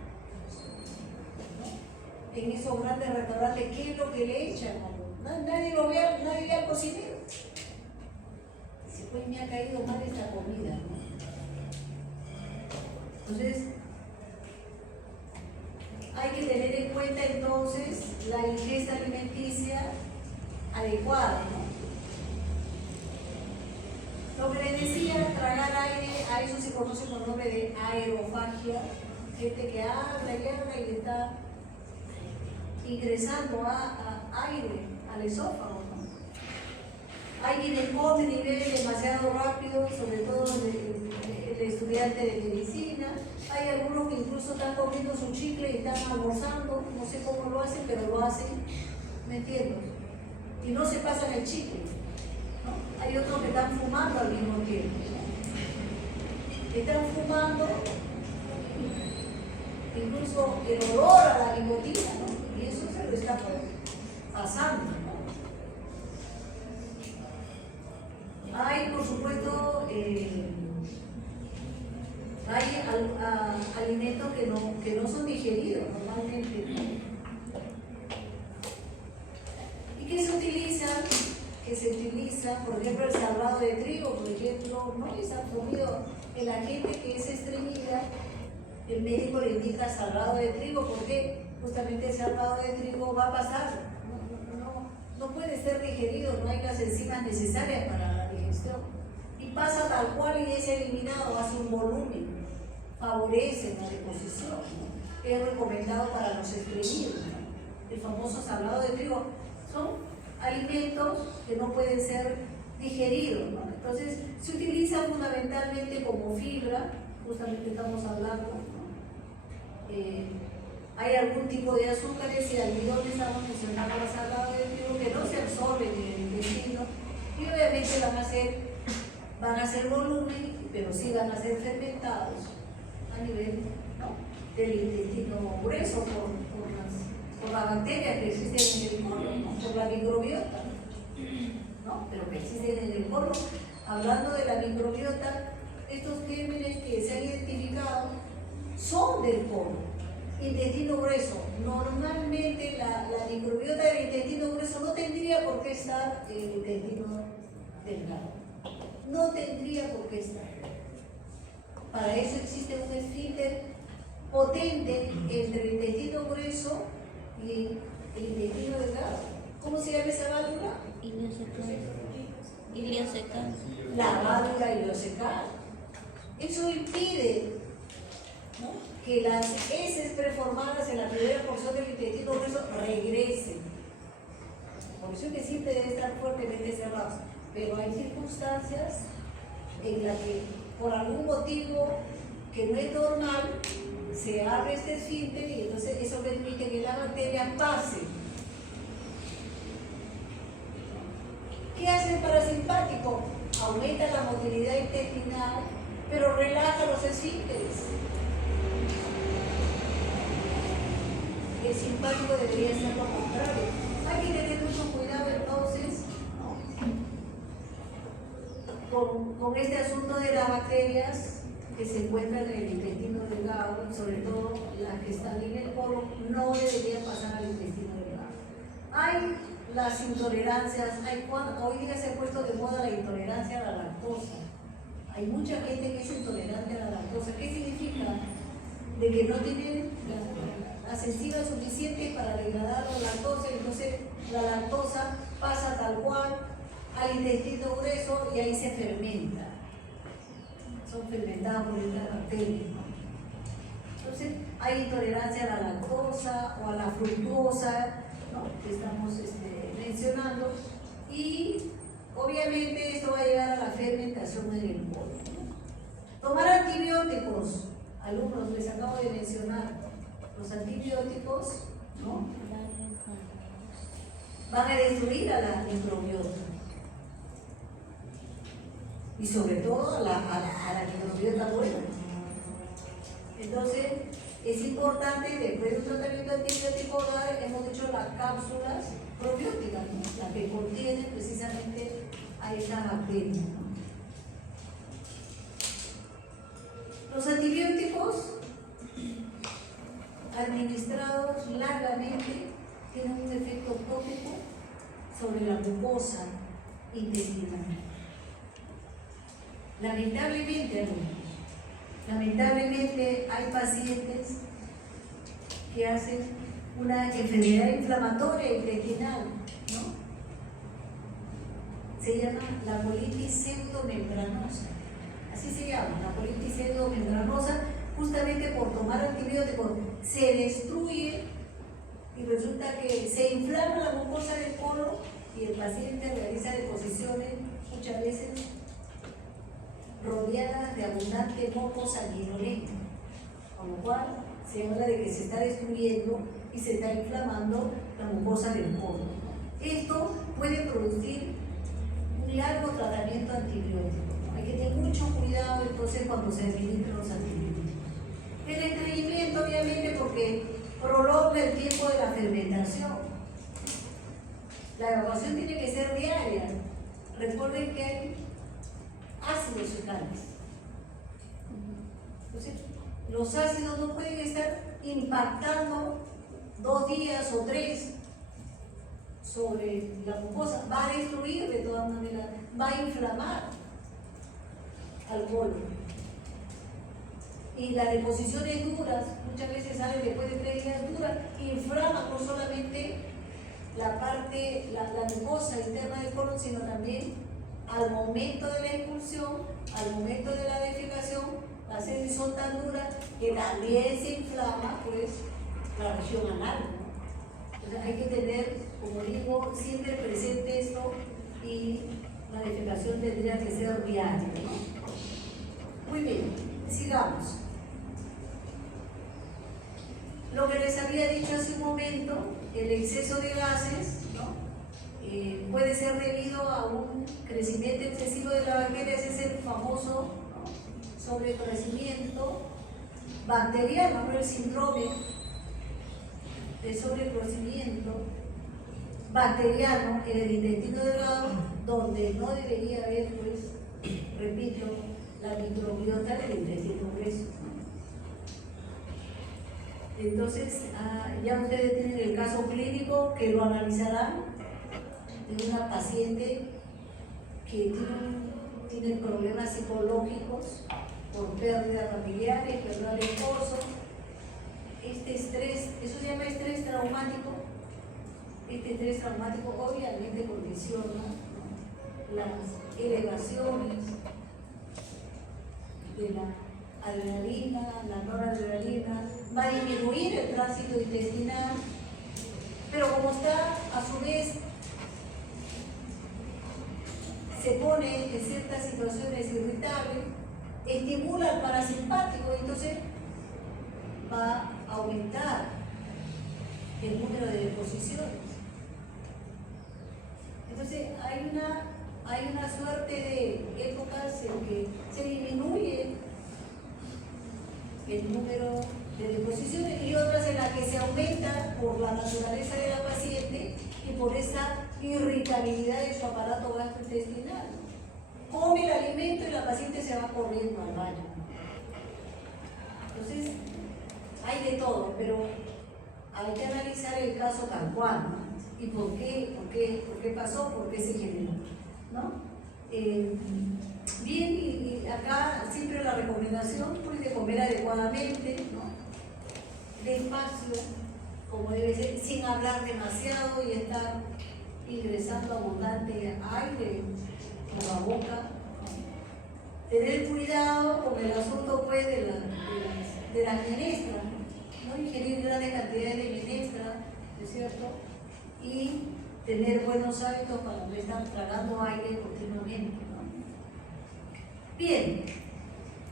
en esos grandes restaurantes qué es lo que le echan? Nadie lo ve, nadie le ha cocinado. Pues me ha caído mal esta comida, ¿no? Entonces, hay que tener en cuenta entonces la ingesta alimenticia adecuada, ¿no? Lo que les decía, tragar aire, a eso se conoce con el nombre de aerofagia, gente que habla y habla y está ingresando aire al esófago. Hay quienes comen y beben demasiado rápido, sobre todo el estudiante de medicina. Hay algunos que incluso están comiendo su chicle y están almorzando, no sé cómo lo hacen, pero lo hacen, ¿me entiendes? Y no se pasan el chicle, ¿no? Hay otros que están fumando al mismo tiempo, ¿no? Están fumando, incluso el olor a la nicotina, ¿no? Y eso se lo está pasando, ¿no? Hay, por supuesto, hay alimentos que no son digeridos normalmente, ¿no? ¿Y qué se utiliza? Por ejemplo, el salvado de trigo, por ejemplo, ¿no? Les han comido la gente que es estreñida, el médico le indica salvado de trigo, porque justamente el salvado de trigo va a pasar. No puede ser digerido, no hay las enzimas necesarias para la digestión. Y pasa tal cual y es eliminado, hace un volumen, favorece la deposición, ¿no? Es recomendado para los estreñidos, ¿no? El famoso salvado de trigo. Son alimentos que no pueden ser digeridos, ¿no? Entonces, se utiliza fundamentalmente como fibra, justamente estamos hablando, ¿no? Hay algún tipo de azúcares y almidones, estamos mencionando el salvado de trigo, que no se absorben en el intestino y obviamente van a ser volumen, pero sí van a ser fermentados a nivel, ¿no? del intestino grueso por las bacterias que existen en el colon, ¿no? Por la microbiota, ¿no? Pero que existen en el colon. Hablando de la microbiota, estos gérmenes que se han identificado son del colon. Intestino grueso. Normalmente la microbiota del intestino grueso no tendría por qué estar en el intestino delgado. No tendría por qué estar. Para eso existe un esfínter potente entre el intestino grueso y el intestino delgado. ¿Cómo se llama esa válvula? Iliocecal. La válvula iliocecal. Eso impide, ¿no?, que las heces preformadas en la primera porción del intestino grueso regresen. Por eso que siempre debe estar fuertemente cerrado. Pero hay circunstancias en las que, por algún motivo que no es normal, se abre este esfínter y entonces eso permite que la bacteria pase. ¿Qué hace el parasimpático? Aumenta la motilidad intestinal, pero relaja los esfínteres. El simpático debería ser lo contrario. Hay que tener mucho cuidado entonces, ¿no?, con este asunto de las bacterias que se encuentran en el intestino delgado, sobre todo las que están en el colon, no deberían pasar al intestino delgado. Hay las intolerancias, hoy día se ha puesto de moda la intolerancia a la lactosa. Hay mucha gente que es intolerante a la lactosa. ¿Qué significa? de que no tienen las enzimas suficientes para degradar la lactosa, entonces la lactosa pasa tal cual al intestino grueso y ahí se fermenta. Son fermentadas por estas bacterias, ¿no? Entonces hay intolerancia a la lactosa o a la fructosa, ¿no?, que estamos mencionando, y obviamente esto va a llevar a la fermentación en el colon, ¿no? Tomar antibióticos, alumnos, les acabo de mencionar, los antibióticos, ¿no?, van a destruir a la microbiota y sobre todo a la microbiota buena. Entonces es importante, después de un tratamiento antibiótico oral, hemos hecho las cápsulas probióticas, ¿no?, las que contienen precisamente a estas bacterias, ¿no? Los antibióticos administrados largamente tienen un efecto tópico sobre la mucosa intestinal. Lamentablemente hay pacientes que hacen una enfermedad inflamatoria intestinal, ¿no? Se llama la colitis pseudomembranosa. Así se llama, la colitis pseudomembranosa, justamente por tomar antibióticos se destruye y resulta que se inflama la mucosa del colon y el paciente realiza deposiciones muchas veces rodeadas de abundante moco sanguinolento, con lo cual se habla de que se está destruyendo y se está inflamando la mucosa del colon. Esto puede producir un largo tratamiento antibiótico, ¿no? Hay que tener mucho cuidado entonces cuando se administran los antibióticos. El estreñimiento, obviamente, porque prolonga el tiempo de la fermentación. La evacuación tiene que ser diaria. Recuerden que hay ácidos fecales. Entonces, los ácidos no pueden estar impactando 2 días o 3 sobre la mucosa. Va a destruir de todas maneras, va a inflamar al colon. Y las deposiciones duras, muchas veces salen después de 3 días duras, inflaman no solamente la parte, la mucosa interna del colon, sino también al momento de la expulsión, al momento de la defecación, las heces son tan duras que también se inflama pues la región anal, ¿no? Entonces hay que tener, como digo, siempre presente esto, y la defecación tendría que ser diaria, ¿no? Muy bien, sigamos. Lo que les había dicho hace un momento, el exceso de gases, ¿no?, puede ser debido a un crecimiento excesivo de la bacteria. Ese es el famoso, ¿no?, sobrecrecimiento bacteriano, ¿no?, el síndrome de sobrecrecimiento bacteriano en el intestino delgado, donde no debería haber, pues, repito, la microbiota del intestino grueso. Entonces, ya ustedes tienen el caso clínico que lo analizarán de una paciente que tiene problemas psicológicos por pérdidas familiares, perder al esposo. Este estrés, eso se llama estrés traumático. Este estrés traumático obviamente condiciona, ¿no?, las elevaciones de la adrenalina, la noradrenalina, va a disminuir el tránsito intestinal, pero como está a su vez se pone en ciertas situaciones irritables, estimula al parasimpático, entonces va a aumentar el número de deposiciones. Entonces hay una suerte de épocas en que se disminuye el número de deposiciones y otras en las que se aumenta por la naturaleza de la paciente y por esa irritabilidad de su aparato gastrointestinal. Come el alimento y la paciente se va corriendo al baño. Entonces, hay de todo, pero hay que analizar el caso tal cual, ¿no? ¿Y por qué pasó? ¿Por qué se generó? ¿No? Bien, y acá siempre la recomendación, pues, de comer adecuadamente, ¿no? despacio, como debe ser, sin hablar demasiado y estar ingresando abundante aire por la boca. Tener cuidado con el asunto pues de las menestras, no ingerir grandes cantidades de menestra, ¿no es cierto? Y tener buenos hábitos para no estar tragando aire continuamente, ¿no? Bien,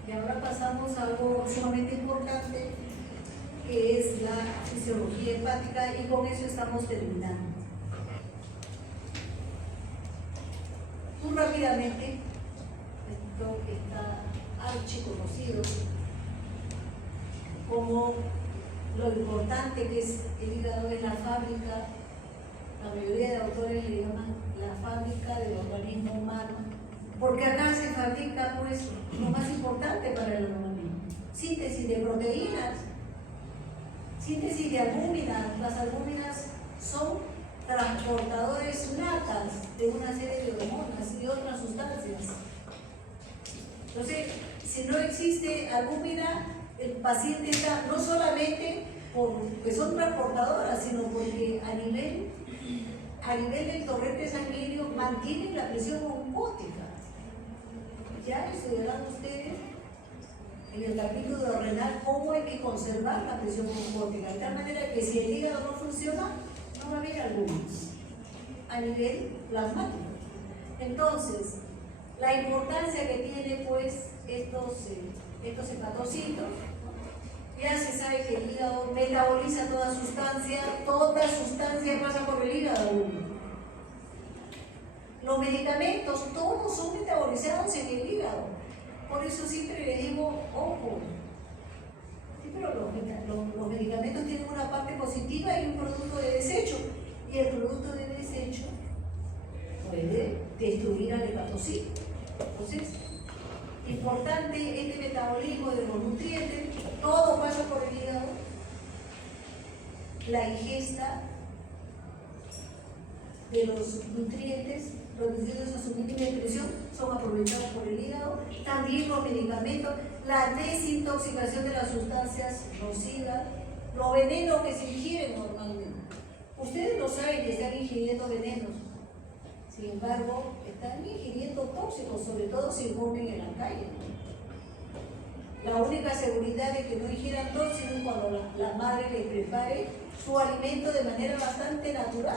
y ahora pasamos a algo sumamente importante, que es la fisiología hepática, y con eso estamos terminando. Muy rápidamente, esto está archiconocido como lo importante que es el hígado, es la fábrica, la mayoría de autores le llaman la fábrica del organismo humano, porque acá se fabrica pues lo más importante para el organismo: síntesis de proteínas, síntesis de albúminas. Las albúminas son transportadores natas de una serie de hormonas y otras sustancias. Entonces, si no existe albúmina, el paciente está no solamente porque son transportadoras, sino porque a nivel del torrente sanguíneo mantienen la presión osmótica. Ya estudiarán ustedes en el capítulo renal cómo hay que conservar la presión osmótica, de tal manera que si el hígado no funciona, no va a haber albúminas a nivel plasmático. Entonces, la importancia que tiene pues estos hepatocitos, ¿no? Ya se sabe que el hígado metaboliza toda sustancia pasa por el hígado. Los medicamentos, todos son metabolizados en el hígado. Por eso siempre le digo, ojo, sí, pero los medicamentos tienen una parte positiva y un producto de desecho. Y el producto de desecho puede destruir al hepatocito. Entonces, importante este metabolismo de los nutrientes, todo pasa por el hígado. La ingesta de los nutrientes producidos a su mínima expresión son aprovechados por el hígado. También los medicamentos, la desintoxicación de las sustancias nocivas, los venenos que se ingieren normalmente. Ustedes lo saben que están ingiriendo venenos. Sin embargo, están ingiriendo tóxicos, sobre todo si comen en la calle. La única seguridad de que no ingieran tóxicos es cuando la madre les prepare su alimento de manera bastante natural.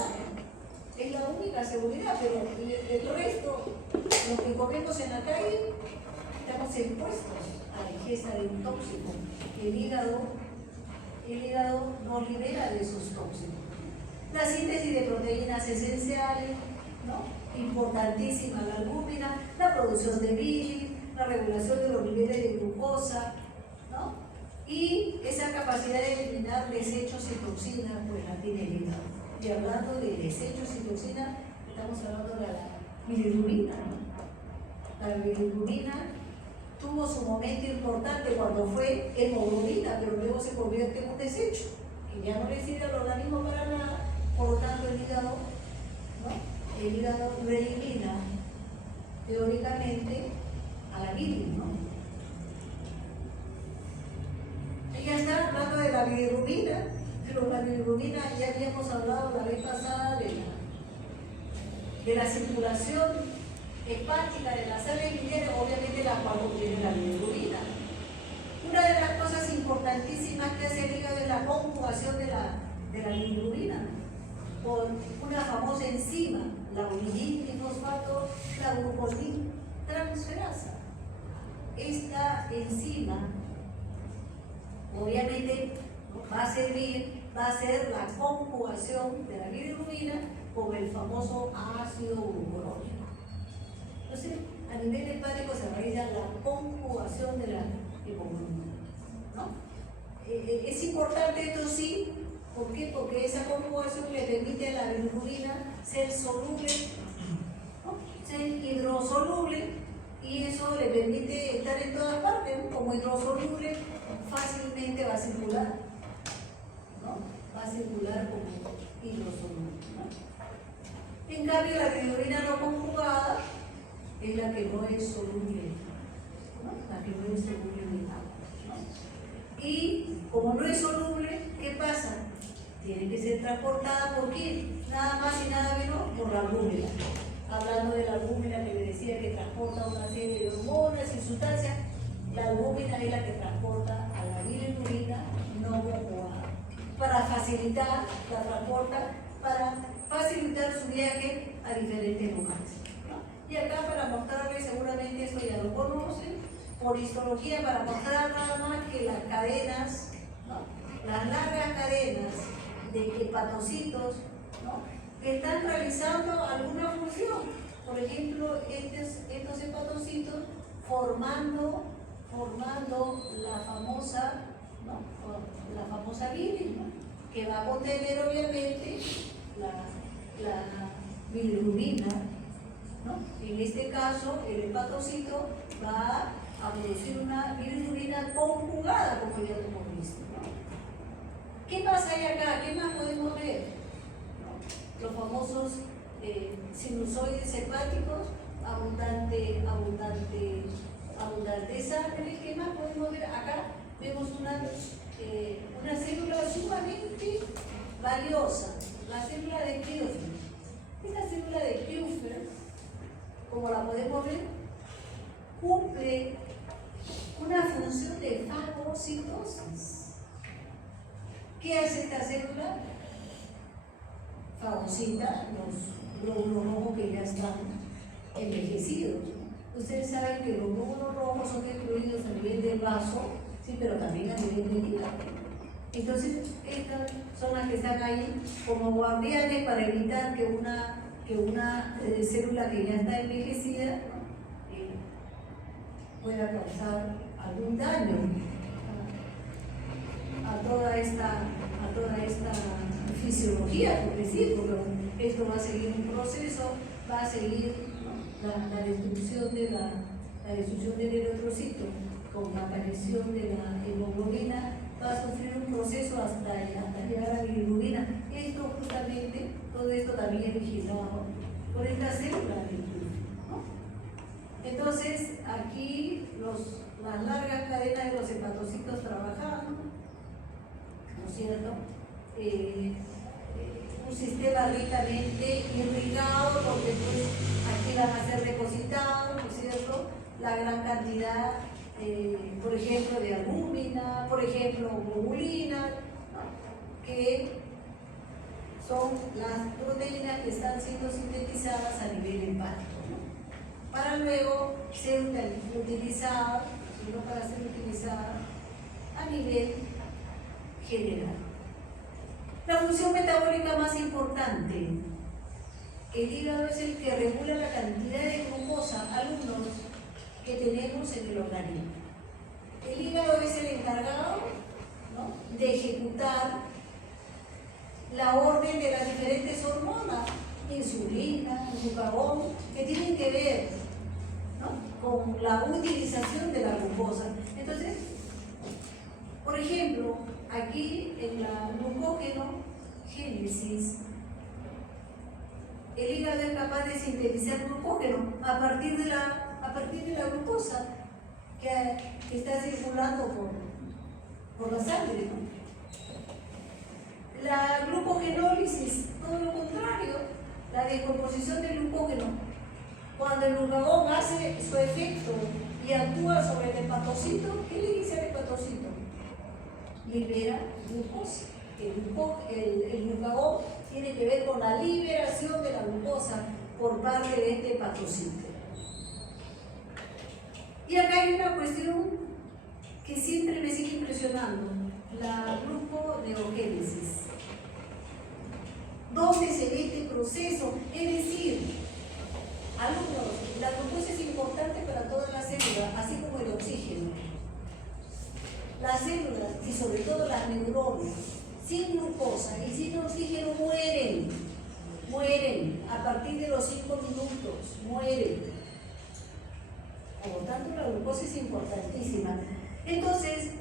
Es la única seguridad, pero el resto, los que comemos en la calle, estamos expuestos a la ingesta de un tóxico. El hígado nos libera de esos tóxicos. La síntesis de proteínas esenciales, ¿no? Importantísima la albúmina, la producción de bilis, la regulación de los niveles de glucosa, ¿no? Y esa capacidad de eliminar desechos y toxinas, pues la tiene el hígado. Y hablando de desechos y toxinas, estamos hablando de la bilirrubina, ¿no? La bilirrubina tuvo su momento importante cuando fue hemoglobina, pero luego se convierte en un desecho, que ya no le sirve al organismo para nada. Por lo tanto, el hígado, ¿no? El hígado lo elimina teóricamente a la bilis, ¿no? Y ya está hablando de la bilirrubina, pero la bilirrubina ya habíamos hablado la vez pasada de la circulación hepática de las sales biliares, obviamente la cual contiene la bilirrubina. Una de las cosas importantísimas que hace el hígado es la conjugación de la bilirrubina con una famosa enzima, la uridinifosfato, la glucosiltransferasa. Esta enzima obviamente va a ser la conjugación de la bilirrubina con el famoso ácido glucurónico. Entonces, a nivel hepático se realiza la conjugación de la hemoglobina, ¿no? Es importante esto sí. ¿Por qué? Porque esa conjugación le permite a la bilirrubina ser soluble, ¿no? Ser hidrosoluble, y eso le permite estar en todas partes, ¿no? Como hidrosoluble, fácilmente va a circular, ¿no? Va a circular como hidrosoluble, ¿no? En cambio, la bilirrubina no conjugada es la que no es soluble, ¿no? La que no es soluble en agua, ¿no? Y como no es soluble, ¿qué pasa? Tiene que ser transportada ¿por quién? Nada más y nada menos por la albúmina. Hablando de la albúmina que le decía que transporta una serie de hormonas y sustancias, la albúmina es la que transporta a la bilirrubina no coagulada. Para facilitar, la transporta para facilitar su viaje a diferentes lugares, ¿no? Y acá para mostrarles, seguramente esto ya lo conocen, por histología, para mostrar nada más que las cadenas, ¿no? Las largas cadenas de hepatocitos, ¿no? Que están realizando alguna función. Por ejemplo, estos hepatocitos formando la famosa, ¿no? La famosa bilis, ¿no? Que va a contener obviamente la bilirrubina, ¿no? En este caso, el hepatocito va a producir una bilirrubina conjugada, como ya lo hemos visto, ¿no? ¿Qué pasa ahí acá? ¿Qué más podemos ver? ¿No? Los famosos sinusoides hepáticos, abundante sangre. ¿Qué más podemos ver? Acá vemos una célula sumamente valiosa, la célula de Kupffer. Esta célula de Kupffer, como la podemos ver, cumple una función de fagocitosis. ¿Qué hace esta célula? Fagocita los glóbulos rojos que ya están envejecidos. Ustedes saben que los glóbulos rojos son destruidos a nivel del vaso, sí, pero también a nivel del hígado. Entonces, estas son las que están ahí como guardianes para evitar que una célula que ya está envejecida pueda causar algún daño a toda esta fisiología, por decir, porque esto va a seguir un proceso, va a seguir, ¿no? la destrucción del eritrocito con la aparición de la hemoglobina, va a sufrir un proceso hasta llegar a la bilirrubina. Esto justamente, todo esto también es vigilado por esta célula de Kupffer, ¿no? Entonces, aquí las largas cadenas de los hepatocitos trabajando, ¿no es cierto? Un sistema ricamente irrigado, porque pues aquí van a ser depositados, ¿no es cierto? La gran cantidad, por ejemplo, de albúmina, por ejemplo, globulina, ¿no? Que son las proteínas que están siendo sintetizadas a nivel hepático, ¿no? Para luego ser utilizadas, sino para ser utilizadas a nivel general. La función metabólica más importante. El hígado es el que regula la cantidad de glucosa, alumnos, que tenemos en el organismo. El hígado es el encargado, ¿no? De ejecutar la orden de las diferentes hormonas, insulina, glucagón, que tienen que ver, ¿no? Con la utilización de la glucosa. Entonces, por ejemplo, aquí en la glucógeno génesis, el hígado es capaz de sintetizar glucógeno a partir de la glucosa que está circulando por la sangre, ¿no? La glucogenólisis, todo lo contrario, la descomposición del glucógeno. Cuando el glucagón hace su efecto y actúa sobre el hepatocito, ¿qué le dice al hepatocito? Libera glucosa. El glucagón tiene que ver con la liberación de la glucosa por parte de este hepatocito. Y acá hay una cuestión que siempre me sigue impresionando, la gluconeogénesis. ¿Dónde se ve este proceso? Es decir, alumnos, la glucosa es importante para todas las células, así como el oxígeno. Las células, y sobre todo las neuronas, sin glucosa y sin oxígeno mueren a partir de los 5 minutos, mueren. Por lo tanto, la glucosa es importantísima. Entonces,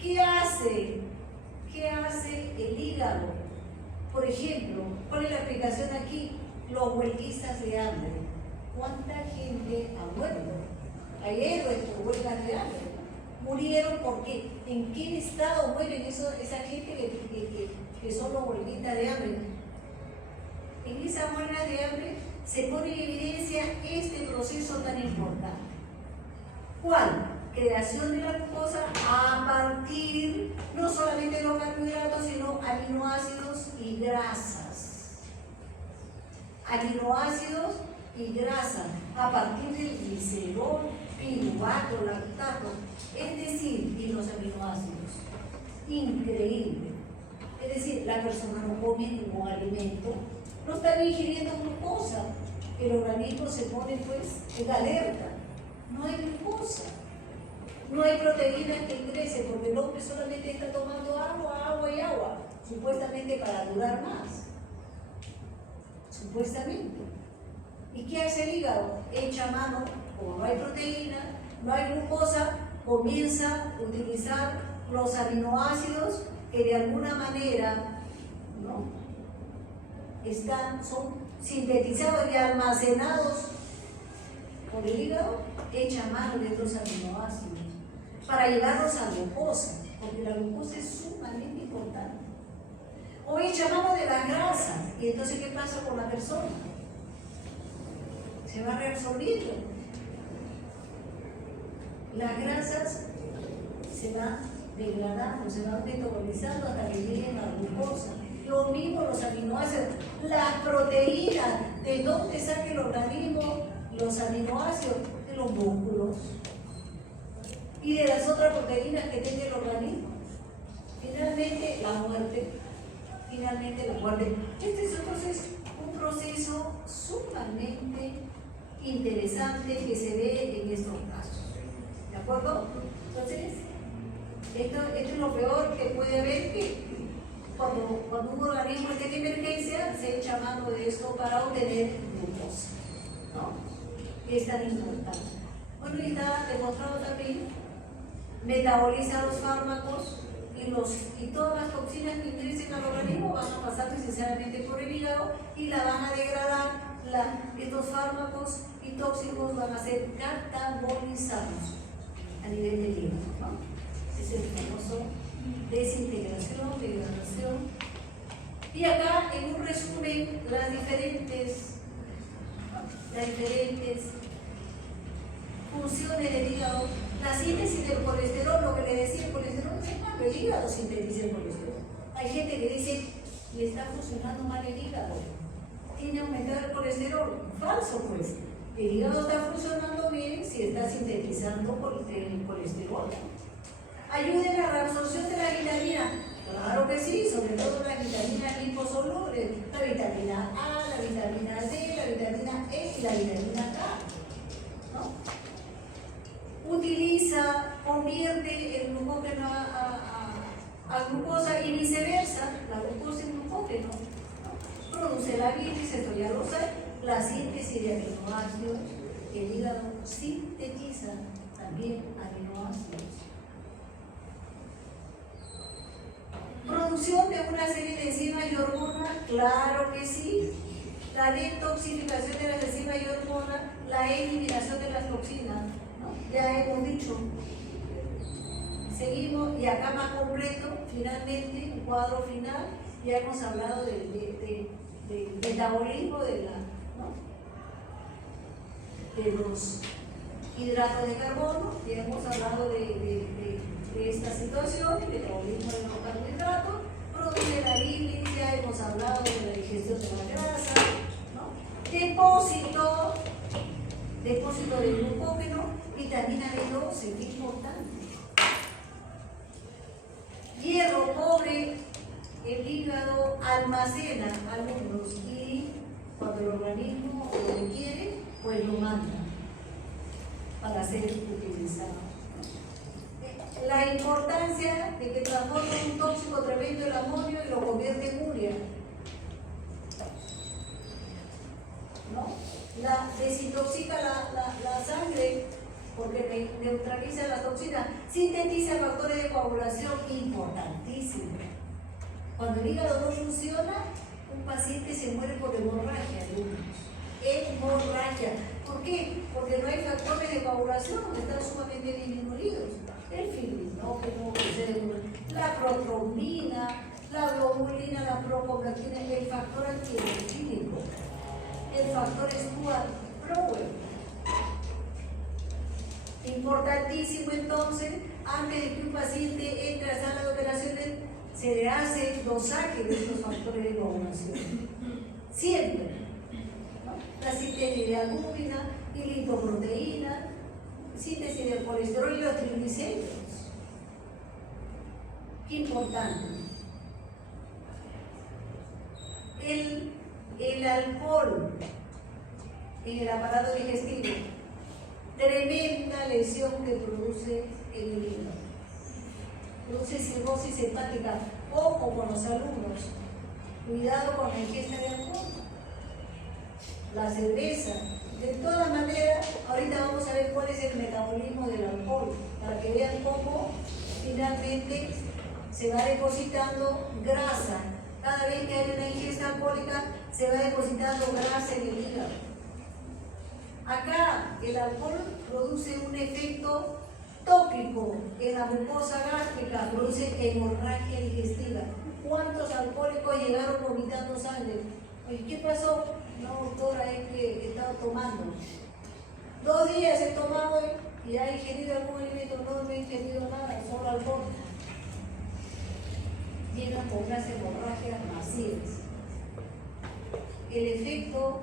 ¿qué hace el hígado? Por ejemplo, ¿cuál es la aplicación aquí? Los huelguistas de hambre. ¿Cuánta gente ha muerto? Hay héroes por huelgas de hambre, ¿no? Murieron porque en qué estado mueren esa gente que solo huelguita de hambre. En esa huelga de hambre se pone en evidencia este proceso tan importante. ¿Cuál? Creación de la glucosa a partir no solamente de los carbohidratos, sino aminoácidos y grasas. Aminoácidos y grasas a partir del glicerol, piruvato, lactato, es decir, y los aminoácidos. Increíble. Es decir, la persona no come ningún alimento, no está ingiriendo glucosa, el organismo se pone pues en alerta, no hay glucosa. No hay proteínas que ingresen porque el hombre solamente está tomando agua, agua y agua, supuestamente para durar más. Supuestamente. ¿Y qué hace el hígado? Echa mano, como no hay proteína, no hay glucosa, comienza a utilizar los aminoácidos que de alguna manera, ¿no?, son sintetizados y almacenados por el hígado, echa mano de estos aminoácidos para llevarlos a glucosa, porque la glucosa es sumamente importante. O echa mano de las grasas, y entonces ¿qué pasa con la persona? Se va reabsorbiendo. Las grasas se van degradando, se van metabolizando hasta que lleguen a la glucosa. Lo mismo los aminoácidos, las proteínas, ¿de dónde saca el organismo los aminoácidos? De los músculos y de las otras proteínas que tiene el organismo. Finalmente la muerte. Este es un proceso sumamente interesante que se ve en estos casos. ¿De acuerdo? Entonces, esto es lo peor que puede haber, que cuando un organismo está en emergencia se echa mano de esto para obtener glucosa, ¿no? Es tan importante. Bueno, y está demostrado también, metaboliza los fármacos y todas las toxinas que ingresen al organismo van a pasar necesariamente por el hígado y la van a degradar. Estos fármacos y tóxicos van a ser catabolizados a nivel del hígado, ¿no? Es el famoso desintegración, degradación. Y acá, en un resumen, las diferentes funciones del hígado. La síntesis del colesterol, lo que le decía, el colesterol no es malo, el hígado sintetiza el colesterol. Hay gente que dice, le está funcionando mal el hígado, tiene aumentado el colesterol. Falso, pues. El hígado está funcionando bien si está sintetizando el colesterol. ¿Ayuda en la reabsorción de la vitamina? Claro que sí, sobre todo las vitaminas liposolubles, la vitamina A, la vitamina D, la vitamina E y la vitamina K, ¿no? Convierte el glucógeno a glucosa y viceversa, la glucosa en glucógeno, ¿no? Produce la bilis, esto ya lo sabe, la síntesis de aminoácidos, el hígado sintetiza también aminoácidos. ¿Producción de una serie de enzimas y hormonas? Claro que sí. La detoxificación de las enzimas y hormonas, la eliminación de las toxinas, ¿no? Ya hemos dicho. Seguimos, y acá más completo, finalmente, un cuadro final, ya hemos hablado del metabolismo de los hidratos de carbono, ya hemos hablado de esta situación, el metabolismo de los carbohidratos, produce la bilis, ya hemos hablado de la digestión de la grasa, ¿no? Depósito de glucógeno, vitamina B12, que es importante. Hierro, cobre, el hígado almacena alumnos y cuando el organismo lo requiere, pues lo manda para ser utilizado. La importancia de que transforma un tóxico tremendo el amonio y lo convierte en urea, ¿no? Desintoxica la sangre porque neutraliza las toxinas, sintetiza factores de coagulación importantísimos. Cuando el hígado no funciona, un paciente se muere por hemorragia, hemorragia. ¿Por qué? Porque no hay factores de coagulación, están sumamente disminuidos. el fibrinógeno, la protrombina, la globulina, la proconvertina, el factor antihemoquímico, el factor Stuart Prower. Importantísimo entonces, antes de que un paciente entre a sala de operaciones, se le hace dosaje de estos factores de coagulación. Siempre. ¿No? La síntesis de albúmina y lipoproteína, síntesis del colesterol y los triglicéridos. Qué importante. El alcohol en el aparato digestivo, tremenda lesión que produce en el hígado. Produce cirrosis hepática. Ojo con los alumnos, cuidado con la ingesta de alcohol, la cerveza. De todas maneras, ahorita vamos a ver cuál es el metabolismo del alcohol, para que vean cómo finalmente se va depositando grasa. Cada vez que hay una ingesta alcohólica, se va depositando grasa en el hígado. Acá el alcohol produce un efecto tópico en la mucosa gástrica, produce hemorragia digestiva. ¿Cuántos alcohólicos llegaron vomitando sangre? Oye, ¿qué pasó? No, doctora, es que he estado tomando. 2 días he tomado y ha ingerido algún alimento. No me he ingerido nada, solo alcohol. Llegan con unas hemorragias masivas. El efecto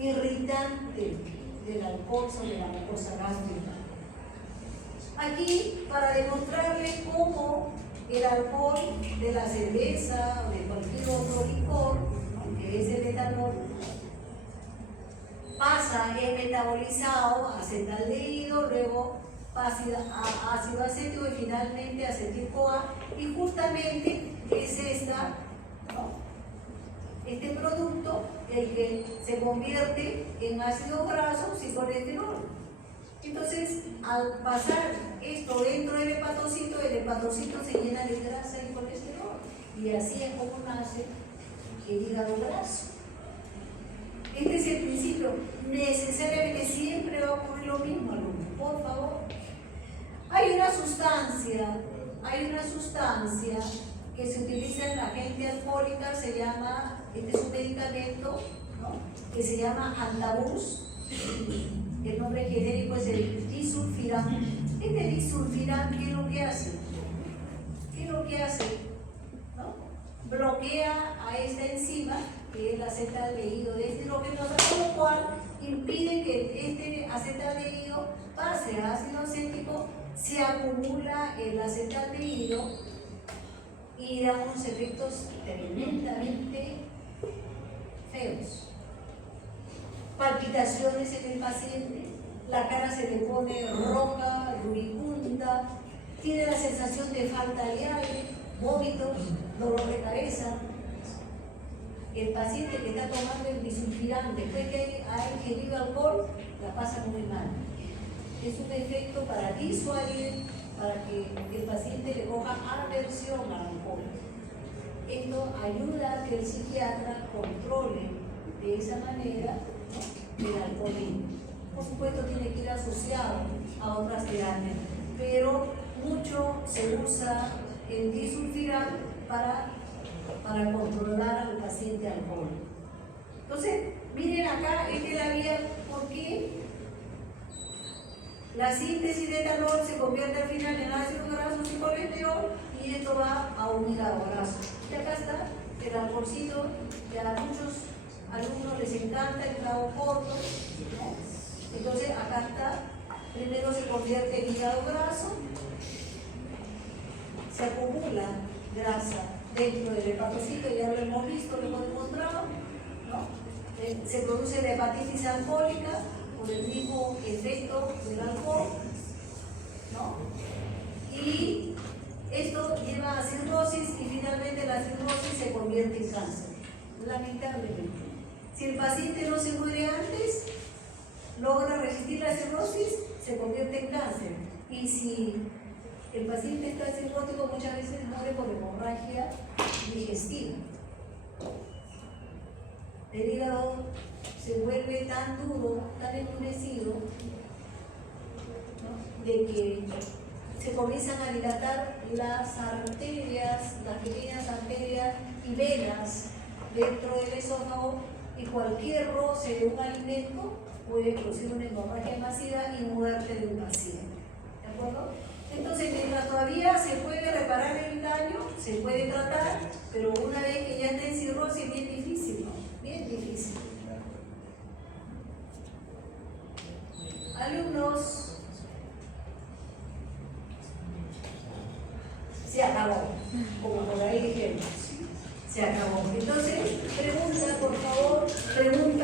irritante del alcohol sobre la mucosa gástrica. Aquí, para demostrarles cómo el alcohol de la cerveza o de cualquier otro licor, ¿no?, que es el etanol, pasa, es metabolizado a acetaldehído, luego pasa a ácido acético y finalmente acetil-CoA, y justamente es este producto el que se convierte en ácidos grasos y colesterol. Entonces, al pasar esto dentro del hepatocito, el hepatocito se llena de grasa y colesterol, y así es como nace el hígado graso. Este es el principio. Necesariamente siempre va a ocurrir lo mismo, alumnos, por favor. Hay una sustancia que se utiliza en la gente alcohólica, se llama, este es un medicamento, ¿no?, que se llama Antabus. El nombre genérico es el disulfiram. Este disulfiram, ¿qué es lo que hace? ¿No? Bloquea a esta enzima, que es la acetaldehído deshidrogenasa, con lo cual impide que este acetaldehído pase a ácido acético, se acumula el acetaldehído y da unos efectos tremendamente feos. Palpitaciones en el paciente, la cara se le pone roja, rubicunda, tiene la sensación de falta de aire, vómitos, dolor de cabeza. El paciente que está tomando el disulfiram después que ha ingerido alcohol, la pasa muy mal. Es un efecto para disuadir, para que el paciente le coja aversión al alcohol. Esto ayuda a que el psiquiatra controle de esa manera, ¿no?, el alcoholismo. Por supuesto tiene que ir asociado a otras terapias, pero mucho se usa el disulfiram para controlar al paciente alcohólico. Entonces, miren acá, esta es la vía por qué la síntesis de etanol se convierte al final en ácidos grasos y colesterol, y esto va a un hígado graso. Y acá está el alcoholcito, que a muchos alumnos les encanta el trago corto, ¿no? Entonces acá está, primero se convierte en hígado graso, se acumula grasa dentro del hepatocito, ya lo hemos visto, lo hemos demostrado, ¿no? Se produce la hepatitis alcohólica por el mismo efecto del alcohol, ¿no? Y esto lleva a cirrosis, y finalmente la cirrosis se convierte en cáncer, lamentablemente. Si el paciente no se muere antes, logra resistir la cirrosis, se convierte en cáncer. Y si el paciente está cirrótico, muchas veces muere por hemorragia digestiva. El hígado se vuelve tan duro, tan endurecido, ¿no? De que se comienzan a dilatar las arterias, las pequeñas arterias y venas dentro del esófago, y cualquier roce de un alimento puede producir una hemorragia masiva y muerte de un paciente. ¿De acuerdo? Entonces, mientras todavía se puede reparar el daño, se puede tratar, pero una vez que ya está en cirrosis es bien difícil, ¿no? Bien difícil. Alumnos, se acabó, como por ahí dijeron, se acabó. Entonces, pregunta, por favor, pregunta.